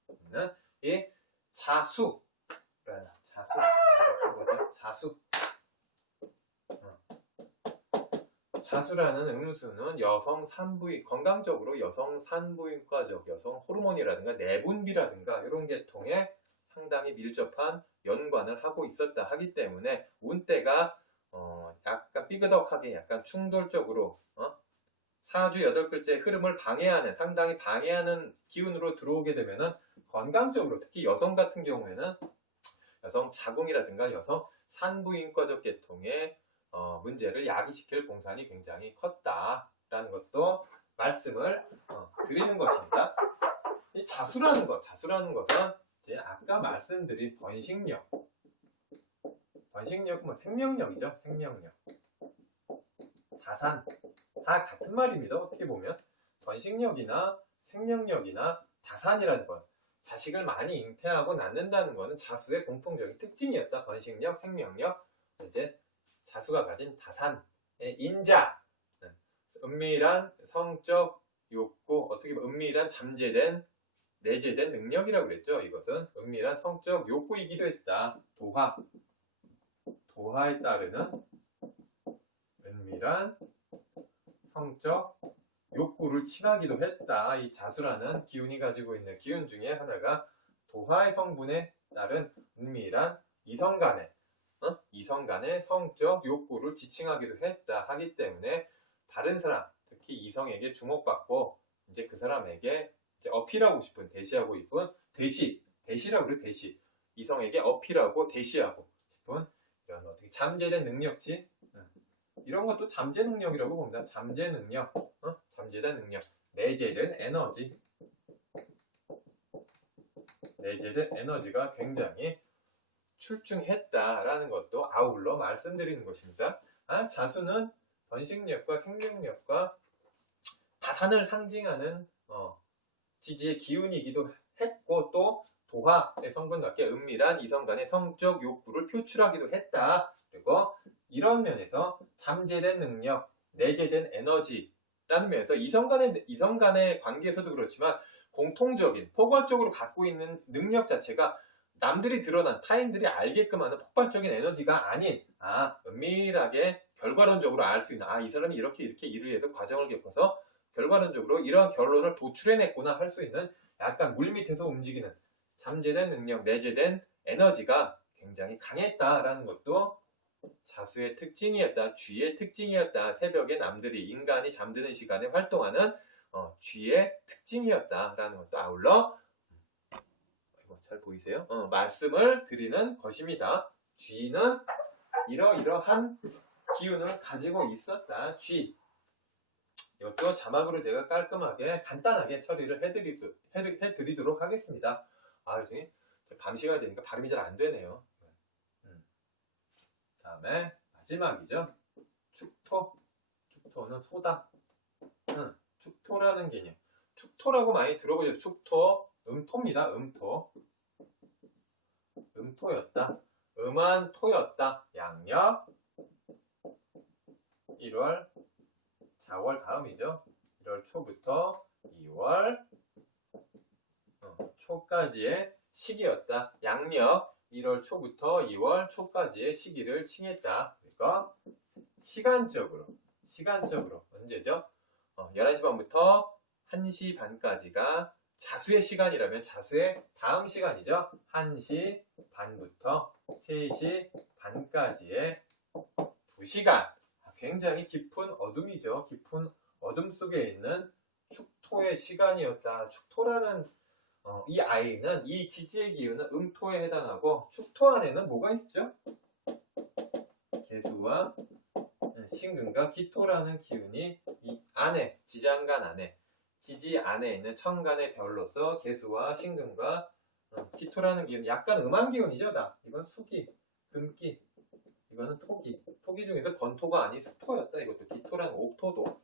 이 자수라는 자수라는 음수는 건강적으로 여성 산부인과적, 여성 호르몬이라든가 내분비라든가 이런 계통에 상당히 밀접한 연관을 하고 있었다 하기 때문에 운때가 약간 삐그덕하게 약간 충돌적으로 사주 8글자의 흐름을 상당히 방해하는 기운으로 들어오게 되면은 건강적으로, 특히 여성 같은 경우에는 여성 자궁이라든가 여성 산부인과적 계통의 문제를 야기시킬 공산이 굉장히 컸다라는 것도 말씀을 드리는 것입니다. 이 자수라는 것은 이제 아까 말씀드린 번식력, 생명력이죠. 생명력, 다산, 다 같은 말입니다. 어떻게 보면 번식력이나 생명력이나 다산이라는 것, 자식을 많이 잉태하고 낳는다는 것은 자수의 공통적인 특징이었다. 번식력, 생명력, 이제 자수가 가진 다산의 인자, 은밀한 성적 욕구, 어떻게 보면 은밀한 내재된 능력이라고 그랬죠. 이것은 은밀한 성적 욕구이기도 했다. 도화에 따르는 은밀한 성적 욕구를 칭하기도 했다. 이 자수라는 기운이 가지고 있는 기운 중에 하나가 도화의 성분에 따른 은밀한 이성 간의 이성 간의 성적 욕구를 지칭하기도 했다 하기 때문에 다른 사람, 특히 이성에게 주목받고 이제 그 사람에게 이제 어필하고 싶은, 대시하고 싶은, 대시라고 그래, 대시. 이성에게 어필하고 대시하고 싶은 이런 어떻게 잠재된 능력치, 이런 것도 잠재 능력이라고 봅니다. 잠재 능력, 잠재된 능력, 내재된 에너지, 내재된 에너지가 굉장히 출중했다라는 것도 아울러 말씀드리는 것입니다. 자수는 번식력과 생명력과 다산을 상징하는 지지의 기운이기도 했고 또 도화의 성분답게 은밀한 이성 간의 성적 욕구를 표출하기도 했다. 그리고 이런 면에서 잠재된 능력, 내재된 에너지라는 면에서 이성 간의 관계에서도 그렇지만 공통적인 포괄적으로 갖고 있는 능력 자체가 남들이 드러난 타인들이 알게끔 하는 폭발적인 에너지가 아닌 은밀하게 결과론적으로 알 수 있는 이 사람이 이렇게 일을 해서 과정을 겪어서 결과론적으로 이러한 결론을 도출해냈구나 할 수 있는 약간 물밑에서 움직이는 잠재된 능력, 내재된 에너지가 굉장히 강했다라는 것도 자수의 특징이었다, 쥐의 특징이었다. 새벽에 남들이 인간이 잠드는 시간에 활동하는 쥐의 특징이었다라는 것도 아울러 잘 보이세요? 말씀을 드리는 것입니다. 쥐는 이러이러한 기운을 가지고 있었다. 쥐. 이것도 자막으로 제가 깔끔하게 간단하게 처리를 해드리도록 하겠습니다. 밤 시간이 되니까 발음이 잘 안 되네요. 다음에 마지막이죠. 축토. 축토는 소다. 축토라는 개념. 축토라고 많이 들어보죠. 축토. 음토입니다. 음토. 음토였다. 음한 토였다. 양력 1월 4월 다음이죠. 1월 초부터 2월 초까지의 시기였다. 양력 1월 초부터 2월 초까지의 시기를 칭했다. 그러니까 시간적으로 언제죠? 11시 반부터 1시 반까지가 자수의 시간이라면 자수의 다음 시간이죠. 1시 반부터 3시 반까지의 2시간. 굉장히 깊은 어둠이죠. 깊은 어둠 속에 있는 축토의 시간이었다. 축토라는 이 아이는, 이 지지의 기운은 음토에 해당하고 축토 안에는 뭐가 있죠? 개수와 신금과 기토라는 기운이 이 안에, 지장간 안에, 지지 안에 있는 천간의 별로서 개수와 신금과 기토라는 기운, 약간 음한 기운이죠. 이건 수기, 금기, 이거는 토기. 토기 중에서 건토가 아닌 수토였다. 이것도 기토라는 옥토도.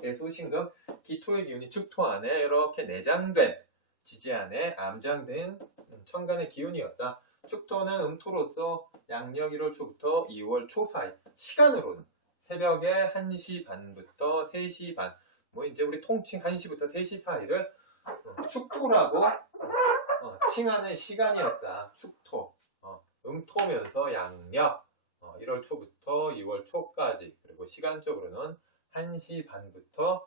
개수, 신금, 기토의 기운이 축토 안에 이렇게 내장된, 지지 안에 암장된 천간의 기운이었다. 축토는 음토로서 양력 1월 초부터 2월 초 사이, 시간으로는 새벽에 1시 반부터 3시 반, 이제 우리 통칭 1시부터 3시 사이를 축토라고 칭하는 시간이었다. 축토. 음토면서 양력 1월 초부터 2월 초까지, 그리고 시간적으로는 1시 반부터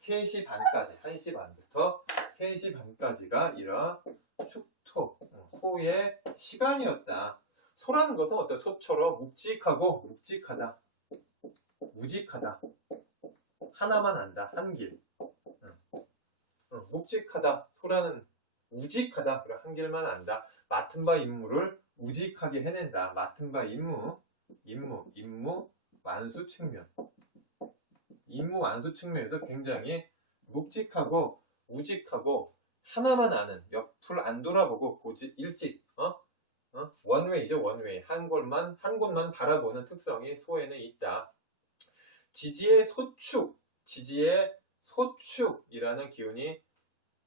3시 반까지, 1시 반부터 3시 반까지가 이런 축토, 소의 시간이었다. 소라는 것은 어떤 소처럼 묵직하고 묵직하다, 무직하다, 하나만 안다, 한 길. 묵직하다, 소라는 우직하다, 그리고 한 길만 안다. 맡은 바 임무를 우직하게 해낸다. 맡은 바 임무, 완수 측면. 임무 완수 측면에서 굉장히 묵직하고 우직하고 하나만 아는, 옆을 안 돌아보고 일찍 원웨이죠. 원웨이. 한 곳만 바라보는 특성이 소에는 있다. 지지의 소축이라는 기운이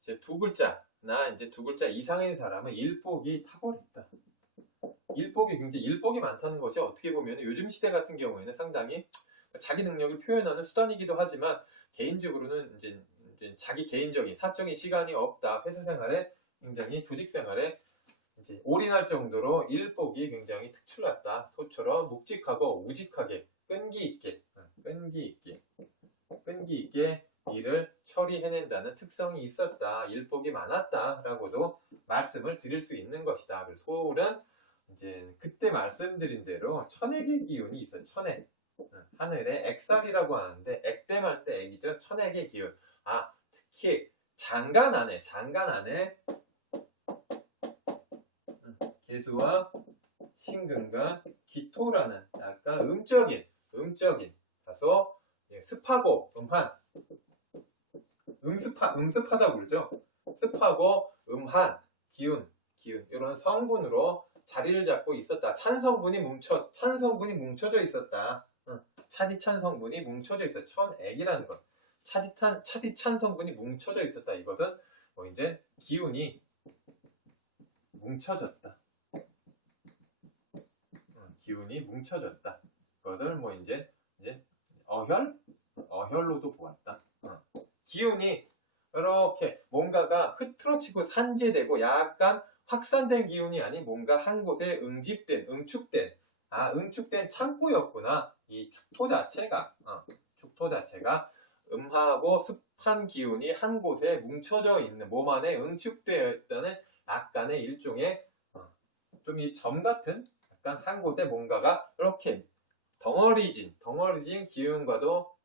이제 두 글자나 이제 두 글자 이상인 사람은 일복이 탁월했다. 일복이 많다는 것이 어떻게 보면 요즘 시대 같은 경우에는 상당히 자기 능력을 표현하는 수단이기도 하지만 개인적으로는 이제 자기 개인적인 사적인 시간이 없다. 회사 생활에, 굉장히 조직 생활에 이제 올인할 정도로 일복이 굉장히 특출났다. 소처럼 묵직하고 우직하게 끈기 있게 일을 처리해낸다는 특성이 있었다. 일복이 많았다라고도 말씀을 드릴 수 있는 것이다. 그래서 소는 이제 그때 말씀드린 대로 천액의 기운이 있어요. 천액. 하늘에 액살이라고 하는데 액땜할 때 액이죠. 천액의 기운. 특히 장간 안에 개수와 신금과 기토라는 약간 음적인 다소 습하고 음한 음습하다고 그러죠. 습하고 음한 기운 이런 성분으로 자리를 잡고 있었다. 찬 성분이 뭉쳐져 있었다. 차디찬 성분이 뭉쳐져 있어. 천액이라는 것. 차디찬 성분이 뭉쳐져 있었다. 이것은 이제 기운이 뭉쳐졌다. 기운이 뭉쳐졌다. 그것을 이제 어혈로도 보았다. 기운이 이렇게 뭔가가 흐트러지고 산재되고 약간 확산된 기운이 아닌 뭔가 한 곳에 응축된 창고였구나. 이 축토 자체가 음하고 습한 기운이 한 곳에 뭉쳐져 있는 몸 안에 응축되어 있다는 약간의 일종의 좀 이 점 같은 약간 한 곳에 뭔가가 이렇게 덩어리진 기운과도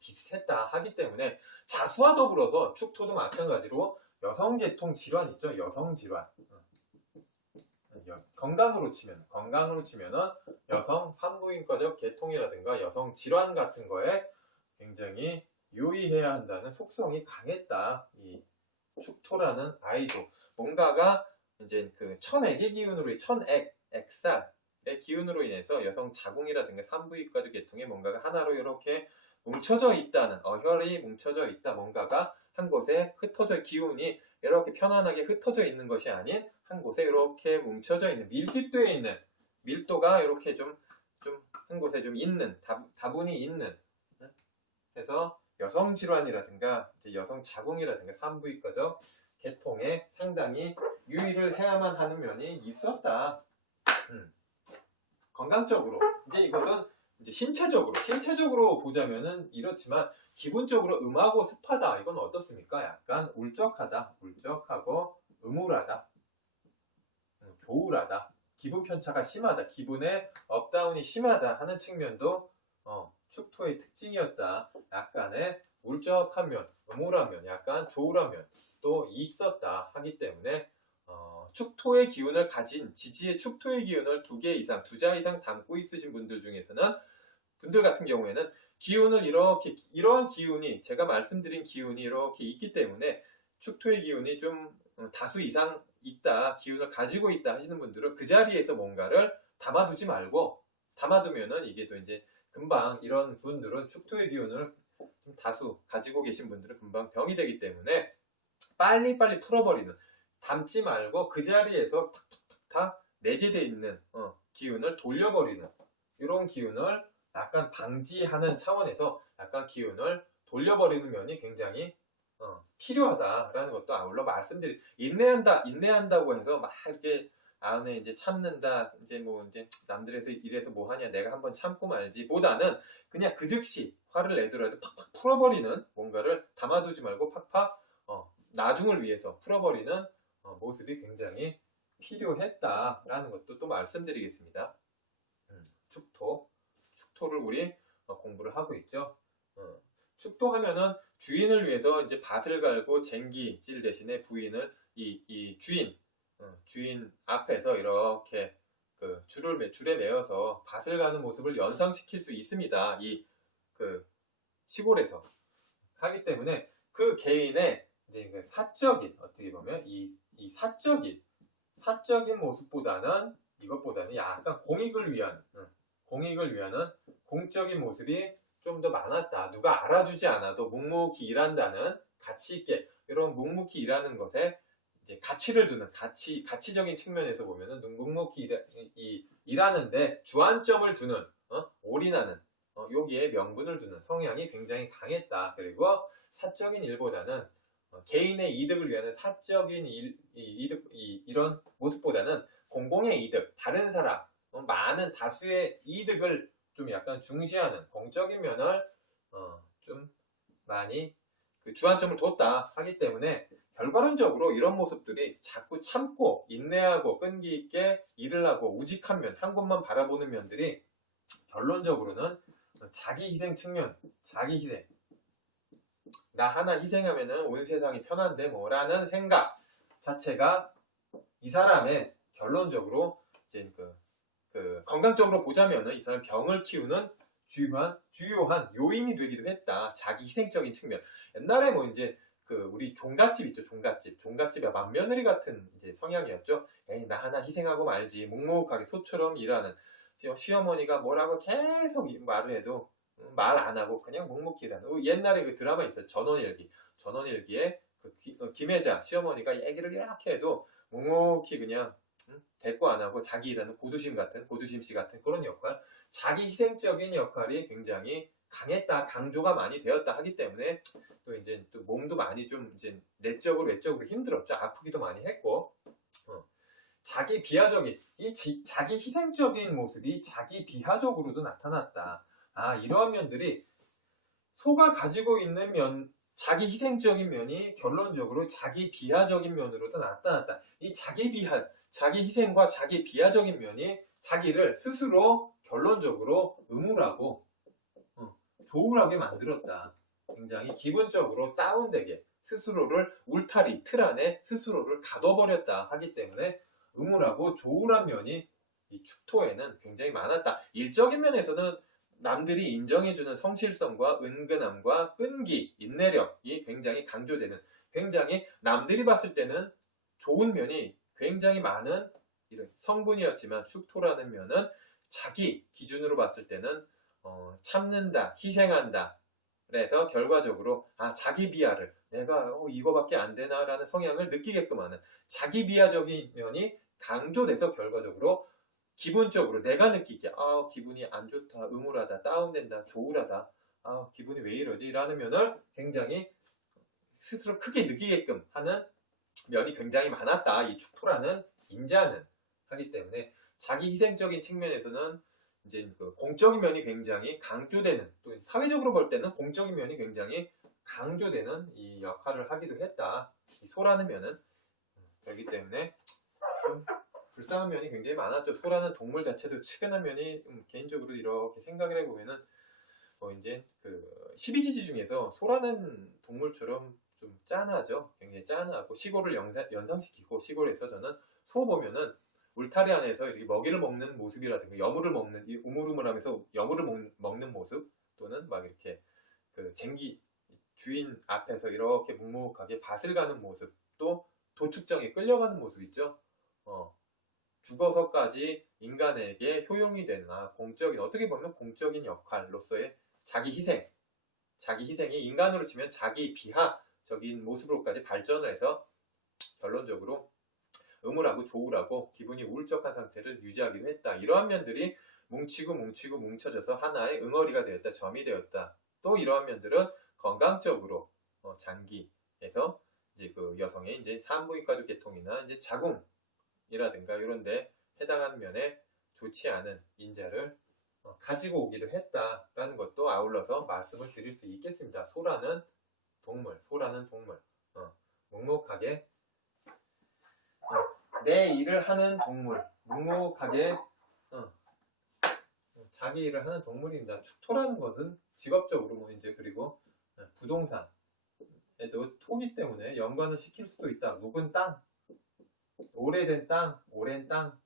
비슷했다 하기 때문에 자수와 더불어서 축토도 마찬가지로 여성계통 질환 있죠. 여성질환. 건강으로 치면은 여성 산부인과적 계통이라든가 여성 질환 같은 거에 굉장히 유의해야 한다는 속성이 강했다. 이 축토라는 아이도 뭔가가 이제 그 천액의 기운으로 액살의 기운으로 인해서 여성 자궁이라든가 산부인과적 계통에 뭔가가 하나로 이렇게 뭉쳐져 있다는 어혈이 뭉쳐져 있다. 뭔가가 한 곳에 흩어져 기운이 이렇게 편안하게 흩어져 있는 것이 아닌 한 곳에 이렇게 뭉쳐져 있는 밀집되어 있는 밀도가 이렇게 좀 한 곳에 좀 있는 다분히 있는 그래서 여성 질환이라든가 이제 여성 자궁이라든가 산부인과적 계통에 상당히 유의를 해야만 하는 면이 있었다. 건강적으로 이제 이것은 이제 신체적으로 보자면은 이렇지만 기본적으로 음하고 습하다. 이건 어떻습니까? 약간 울적하고 음울하다. 조울하다. 기분 편차가 심하다. 기분의 업다운이 심하다 하는 측면도 축토의 특징이었다. 약간의 울적한 면, 음울한 면, 약간 조울한 면도 있었다 하기 때문에 축토의 기운을 가진 지지의 축토의 기운을 2개 이상, 2자 이상 담고 있으신 분들 같은 경우에는 기운을 이러한 기운이 제가 말씀드린 기운이 이렇게 있기 때문에 축토의 기운이 좀 다수 이상 있다, 기운을 가지고 있다 하시는 분들은 그 자리에서 뭔가를 담아두지 말고 담아두면은 이게 또 이제 금방 이런 분들은 축토의 기운을 좀 다수 가지고 계신 분들은 금방 병이 되기 때문에 빨리빨리 풀어버리는 담지 말고 그 자리에서 탁탁탁 내재되어 있는 기운을 돌려버리는 이런 기운을 약간 방지하는 차원에서 약간 기운을 돌려버리는 면이 굉장히 필요하다라는 것도 아울러 인내한다고 해서 막 이렇게 안에 이제 참는다 이제 남들에서 이래서 뭐 하냐 내가 한번 참고 말지 보다는 그냥 그 즉시 화를 내더라도 팍팍 풀어버리는 뭔가를 담아두지 말고 팍팍 나중을 위해서 풀어버리는 모습이 굉장히 필요했다라는 것도 또 말씀드리겠습니다. 축토를 우리 공부를 하고 있죠. 축토하면은 주인을 위해서 이제 밭을 갈고 쟁기질 대신에 부인을 이 주인 앞에서 이렇게 그 줄에 매어서 밭을 가는 모습을 연상시킬 수 있습니다. 그 시골에서 하기 때문에 그 개인의 이제 그 사적인 어떻게 보면 이 사적인 모습보다는 이것보다는 약간 공익을 위한 공적인 모습이 좀 더 많았다. 누가 알아주지 않아도 묵묵히 일한다는 가치 있게 이런 묵묵히 일하는 것에 이제 가치를 두는 가치적인 측면에서 보면은 묵묵히 일하는데 주안점을 두는 올인하는 여기에 명분을 두는 성향이 굉장히 강했다. 그리고 사적인 일보다는 개인의 이득을 위한 사적인 이런 모습보다는 공공의 이득, 다른 사람, 많은 다수의 이득을 좀 약간 중시하는 공적인 면을 좀 많이 그 주안점을 뒀다 하기 때문에 결과론적으로 이런 모습들이 자꾸 참고 인내하고 끈기 있게 일을 하고 우직한 면, 한 곳만 바라보는 면들이 결론적으로는 자기 희생 측면, 자기 희생. 나 하나 희생하면은 온 세상이 편한데 뭐라는 생각 자체가 이 사람의 결론적으로 이제 건강적으로 보자면은 이 사람 병을 키우는 주요한 요인이 되기도 했다. 자기 희생적인 측면. 옛날에 뭐 이제 우리 종갓집 있죠, 종갓집의 맏며느리 같은 이제 성향이었죠. 에이, 나 하나 희생하고 말지. 묵묵하게 소처럼 일하는 시어머니가 뭐라고 계속 말을 해도 말 안 하고 그냥 묵묵히 일하는. 옛날에 그 드라마 있어요. 전원일기에 김혜자 시어머니가 얘기를 이렇게 해도 묵묵히 그냥 대꾸 안 하고 자기 일하는 고두심 씨 같은 그런 역할, 자기 희생적인 역할이 굉장히 강했다, 강조가 많이 되었다 하기 때문에 또 이제 또 몸도 많이 좀 이제 내적으로 외적으로 힘들었죠. 아프기도 많이 했고, 자기 비하적인 자기 희생적인 모습이 자기 비하적으로도 나타났다. 이러한 면들이 소가 가지고 있는 자기 희생적인 면이 결론적으로 자기 비하적인 면으로도 나타났다. 이 자기 희생과 자기 비하적인 면이 자기를 스스로 결론적으로 음울하고 조울하게 만들었다. 굉장히 기분적으로 다운되게 스스로를 울타리, 틀 안에 스스로를 가둬버렸다 하기 때문에 음울하고 조울한 면이 이 축토에는 굉장히 많았다. 일적인 면에서는 남들이 인정해주는 성실성과 은근함과 끈기, 인내력이 굉장히 강조되는, 굉장히 남들이 봤을 때는 좋은 면이 굉장히 많은 이런 성분이었지만 축토라는 면은 자기 기준으로 봤을 때는 참는다, 희생한다. 그래서 결과적으로 자기 비하를 내가 이거밖에 안 되나라는 성향을 느끼게끔 하는 자기 비하적인 면이 강조돼서 결과적으로 기분적으로 내가 느끼기에 기분이 안 좋다, 음울하다, 다운된다, 조울하다, 기분이 왜 이러지? 라는 면을 굉장히 스스로 크게 느끼게끔 하는 면이 굉장히 많았다. 이 축토라는 인자는 하기 때문에 자기 희생적인 측면에서는 이제 공적인 면이 굉장히 강조되는, 또 사회적으로 볼 때는 공적인 면이 굉장히 강조되는 이 역할을 하기도 했다. 이 소라는 면은 그렇기 때문에 좀 불쌍한 면이 굉장히 많았죠. 소라는 동물 자체도 측은한 면이 개인적으로 이렇게 생각을 해보면은 이제 12지지 중에서 소라는 동물처럼 좀 짠하죠. 굉장히 짠하고 시골을 연상시키고, 시골에서 저는 소 보면은 울타리 안에서 이렇게 먹이를 먹는 모습이라든가 여물을 먹는, 우물우물하면서 여물을 먹는 모습, 또는 막 이렇게 쟁기 주인 앞에서 이렇게 묵묵하게 밭을 가는 모습, 또 도축정에 끌려가는 모습 있죠. 죽어서까지 인간에게 효용이 되는 공적인, 어떻게 보면 공적인 역할로서의 자기 희생이 인간으로 치면 자기 비하적인 모습으로까지 발전을 해서 결론적으로 음울하고 조울하고 기분이 우울적한 상태를 유지하기도 했다. 이러한 면들이 뭉치고 뭉쳐져서 하나의 응어리가 되었다, 점이 되었다. 또 이러한 면들은 건강적으로 장기에서 이제 여성의 이제 산부인과적 계통이나 이제 자궁이라든가 이런데 해당하는 면에 좋지 않은 인자를 가지고 오기도 했다라는 것도 아울러서 말씀을 드릴 수 있겠습니다. 소라는 동물, 묵묵하게 내 일을 하는 동물, 묵묵하게 자기 일을 하는 동물입니다. 축토라는 것은 직업적으로 뭐 이제 그리고 부동산에도 토기 때문에 연관을 시킬 수도 있다. 묵은 땅, 오래된 땅, 오랜 땅에도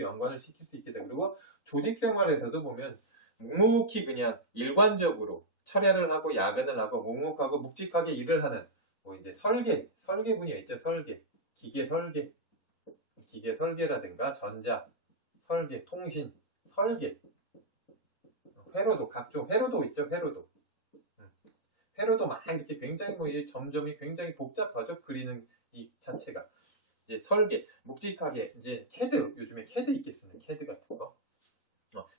연관을 시킬 수 있게 되고, 그리고 조직 생활에서도 보면 묵묵히 그냥 일관적으로 철야를 하고 야근을 하고 묵묵하고 묵직하게 일을 하는 뭐 이제 설계 분야 있죠. 기계 설계라든가 전자 설계, 통신 설계, 회로도, 각종 회로도 있죠. 회로도 막 이렇게 굉장히 점점이 굉장히 복잡하죠. 그리는 이 자체가 이제 설계, 묵직하게 이제 요즘에 캐드 있겠습니다. 캐드 같은 거.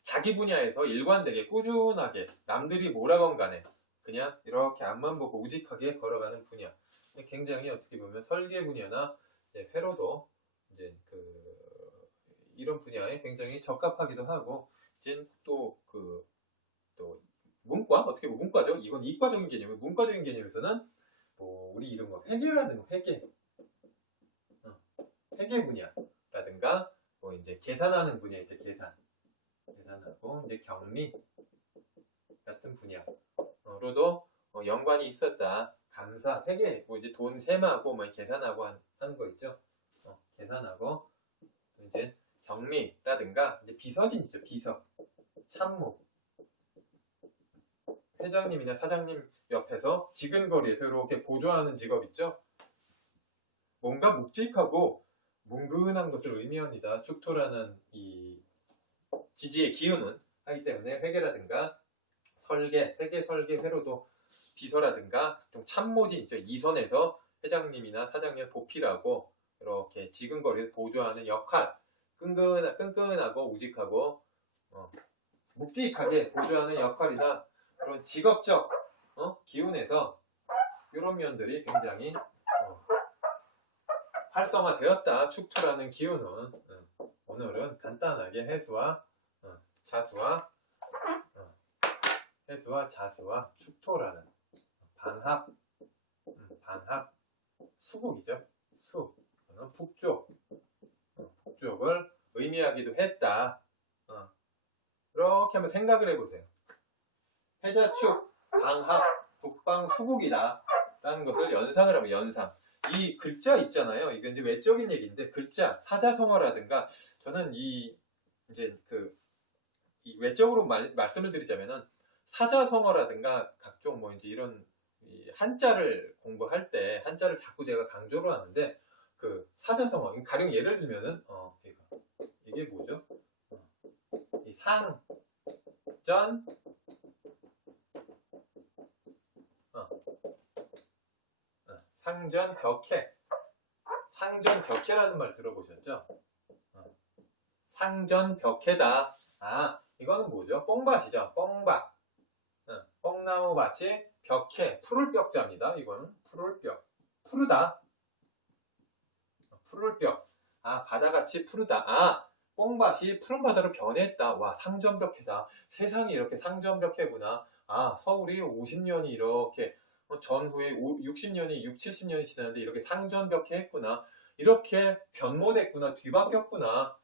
자기 분야에서 일관되게 꾸준하게 남들이 뭐라건 간에 그냥 이렇게 앞만 보고 우직하게 걸어가는 분야. 굉장히 어떻게 보면 설계 분야나 이제 회로도 이제 이런 분야에 굉장히 적합하기도 하고, 이제 또 문과, 어떻게 보면 문과죠. 이건 이과적인 개념이고, 문과적인 개념에서는 뭐 우리 이런 거 회계라든가 회계, 회계 분야라든가 뭐 이제 계산하는 분야 이제 계산하고 이제 경리 같은 분야로도 연관이 있었다. 감사, 회계, 뭐 이제 돈 셈하고 뭐 계산하고 하는 거 있죠. 계산하고 이제 경리라든가 이제 비서진 있죠. 비서, 참모, 회장님이나 사장님 옆에서 지근거리에서 이렇게 보조하는 직업 있죠. 뭔가 묵직하고 뭉근한 것을 의미합니다. 축토라는 이 지지의 기운은 하기 때문에 회계라든가 설계, 회계, 설계, 회로도 비서라든가 좀 참모진 있죠. 이선에서 회장님이나 사장님 보필하고 이렇게 지근거리에서 보조하는 역할, 끈끈하고 우직하고 묵직하게 보조하는 역할이나 그런 직업적 기운에서 이런 면들이 굉장히 활성화되었다. 축토라는 기운은 오늘은 간단하게 해수와 자수와 축토라는 반합, 수국이죠. 북쪽을 의미하기도 했다. 이렇게 한번 생각을 해보세요. 해자축, 방합, 북방, 수국이다 라는 것을 연상을 하면 연상. 이 글자 있잖아요. 이게 이제 외적인 얘기인데 글자, 사자성어라든가 저는 이 외적으로 말씀을 드리자면은 사자성어라든가 각종 뭐 이제 이런 한자를 공부할 때 한자를 자꾸 제가 강조를 하는데 그 사자성어 가령 예를 들면은 이게 뭐죠? 이 상전 상전벽해. 상전벽해라는 말 들어보셨죠? 상전벽해다. 이거는 뭐죠? 뽕밭이죠. 뽕밭. 뽕나무밭이 벽해. 푸를 벽자입니다. 이거는 푸를 벽. 푸르다. 푸를 벽. 바다같이 푸르다. 뽕밭이 푸른 바다로 변했다. 와, 상전벽해다. 세상이 이렇게 상전벽해구나. 서울이 50년이 이렇게 전후에 60년이 70년이 지났는데 이렇게 상전벽해 했구나. 이렇게 변모됐구나. 뒤바뀌었구나.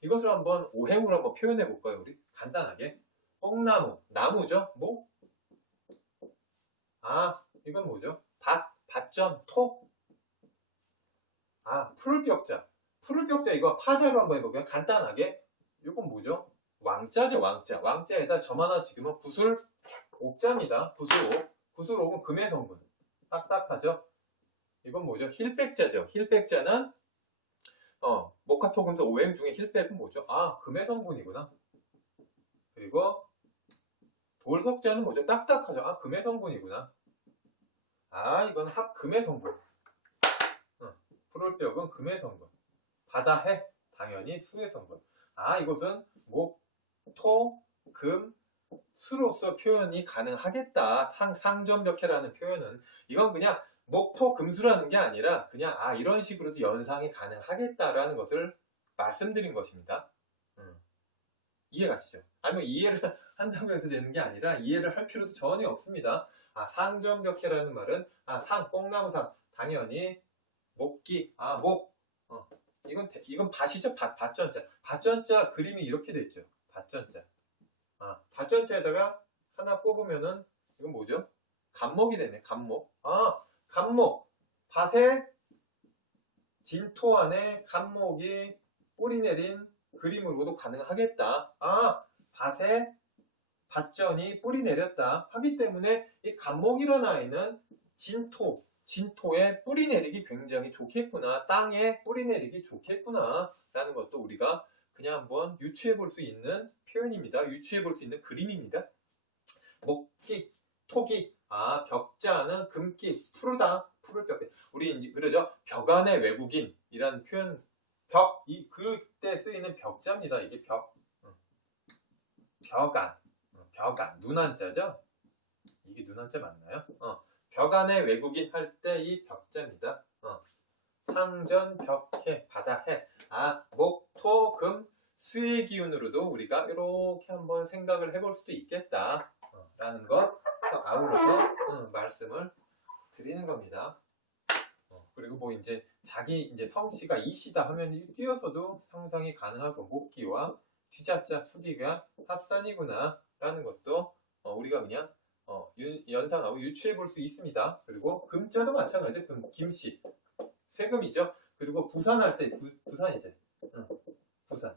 이것을 한번 오행으로 한번 표현해 볼까요? 우리 간단하게. 뽕나무, 나무죠? 뭐? 이건 뭐죠? 밭전, 톡. 푸를벽자. 푸를벽자 이거 파자로 한번 해볼까요? 간단하게. 이건 뭐죠? 왕자죠, 왕자. 왕자에다 점 하나 지으면 구슬 옥자입니다. 구슬옥은 금의 성분. 딱딱하죠? 이건 뭐죠? 힐백자죠. 힐백자는 목화토금속 오행 중에 힐백은 뭐죠? 금의 성분이구나. 그리고 돌석자는 뭐죠? 딱딱하죠. 금의 성분이구나. 이건 합금의 성분. 푸를벽은 금의 성분. 바다해 당연히 수의 성분. 이것은 목, 토, 금, 수로서 표현이 가능하겠다. 상전벽해라는 표현은 이건 그냥 목, 토, 금수라는 게 아니라 그냥 이런 식으로도 연상이 가능하겠다라는 것을 말씀드린 것입니다. 이해가시죠? 아니면 이해를 한다고 해서 되는 게 아니라 이해를 할 필요도 전혀 없습니다. 상전벽해라는 말은 뽕나무상 당연히 목기, 목. 이건 밭이죠. 밭전자. 밭전자 그림이 이렇게 돼 있죠. 밭전자. 밭전자에다가 하나 꼽으면은 이건 뭐죠? 간목이 되네. 간목. 간목. 밭에 진토 안에 간목이 뿌리 내린 그림으로도 가능하겠다. 밭에 밭전이 뿌리 내렸다 하기 때문에 이 간목이라는 아이는 진토에 뿌리 내리기 굉장히 좋겠구나. 땅에 뿌리 내리기 좋겠구나. 라는 것도 우리가 그냥 한번 유추해 볼 수 있는 표현입니다. 유추해 볼 수 있는 그림입니다. 목기, 토기, 벽자는 금기, 푸르다, 푸를 벽. 우리 이제 그러죠. 벽 안의 외국인이라는 표현, 그때 쓰이는 벽자입니다. 이게 벽안, 눈한자죠? 이게 눈한자 맞나요? 벽 안의 외국인 할 때 이 벽자입니다. 상전, 벽해, 바다해. 목, 토, 금, 수의 기운으로도 우리가 이렇게 한번 생각을 해볼 수도 있겠다. 라는 것 아울러서 말씀을 드리는 겁니다. 그리고 뭐 이제 자기 이제 성씨가 이씨다 하면 띄어서도 상상이 가능하고 목기와 쥐자자 수기가 합산이구나 라는 것도 우리가 그냥 연상하고 유추해 볼 수 있습니다. 그리고 금자도 마찬가지죠. 김씨 세금이죠. 그리고 부산할 때 부산이제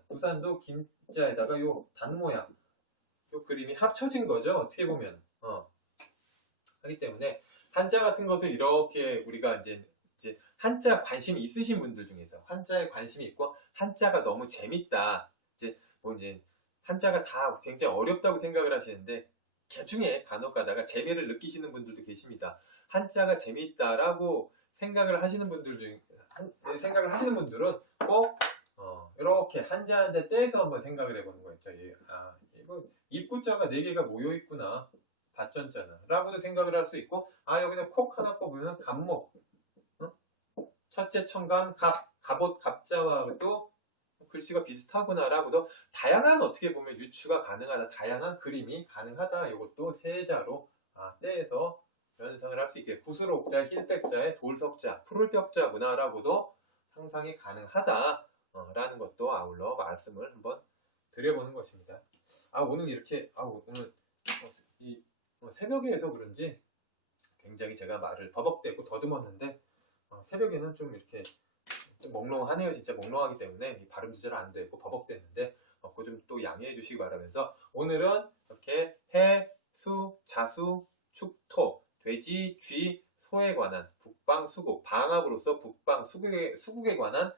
부산도 김자에다가 요 단 모양 요 그림이 합쳐진 거죠. 어떻게 보면 하기 때문에 한자 같은 것을 이렇게 우리가 이제 한자 관심이 있으신 분들 중에서 한자에 관심이 있고 한자가 너무 재밌다 이제 한자가 다 굉장히 어렵다고 생각을 하시는데 개중에 간혹 가다가 재미를 느끼시는 분들도 계십니다. 한자가 재밌다라고 생각을 하시는 분들은 꼭 이렇게 한자 한자 떼서 한번 생각을 해보는 거였죠. 이거 입구자가 4개가 모여 있구나. 밭전자는 라고도 생각을 할 수 있고 여기다 콕 하나 꼽으면 갑목 첫째 천간 갑옷 갑자와도 글씨가 비슷하구나 라고도 다양한 어떻게 보면 유추가 가능하다 다양한 그림이 가능하다 이것도 세자로 떼서 연상을 할 수 있게 구슬옥자 힐백자에 돌석자 푸를벽자구나 라고도 상상이 가능하다 라는 것도 아울러 말씀을 한번 드려보는 것입니다. 오늘 이렇게 오늘 새벽에 해서 그런지 굉장히 제가 말을 버벅대고 더듬었는데 새벽에는 좀 이렇게 좀 몽롱하네요. 진짜 몽롱하기 때문에 발음 조절 안 되고 버벅댔는데 그거 좀 또 양해해 주시기 바라면서 오늘은 이렇게 해, 수, 자수, 축, 토, 돼지, 쥐, 소에 관한 북방, 수국, 방합으로서 북방, 수국에 관한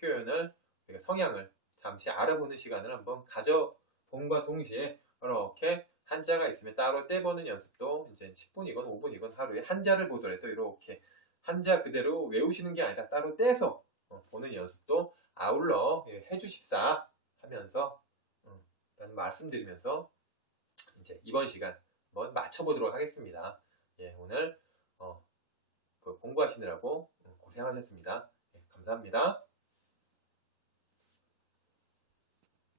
표현을 우리가 성향을 잠시 알아보는 시간을 한번 가져봄과 동시에 이렇게 한자가 있으면 따로 떼보는 연습도 이제 10분이건 5분이건 하루에 한자를 보더라도 이렇게 한자 그대로 외우시는 게 아니라 따로 떼서 보는 연습도 아울러 해주십사 하면서 라는 말씀드리면서 이제 이번 시간 한번 맞춰보도록 하겠습니다. 오늘 공부하시느라고 고생하셨습니다. 감사합니다.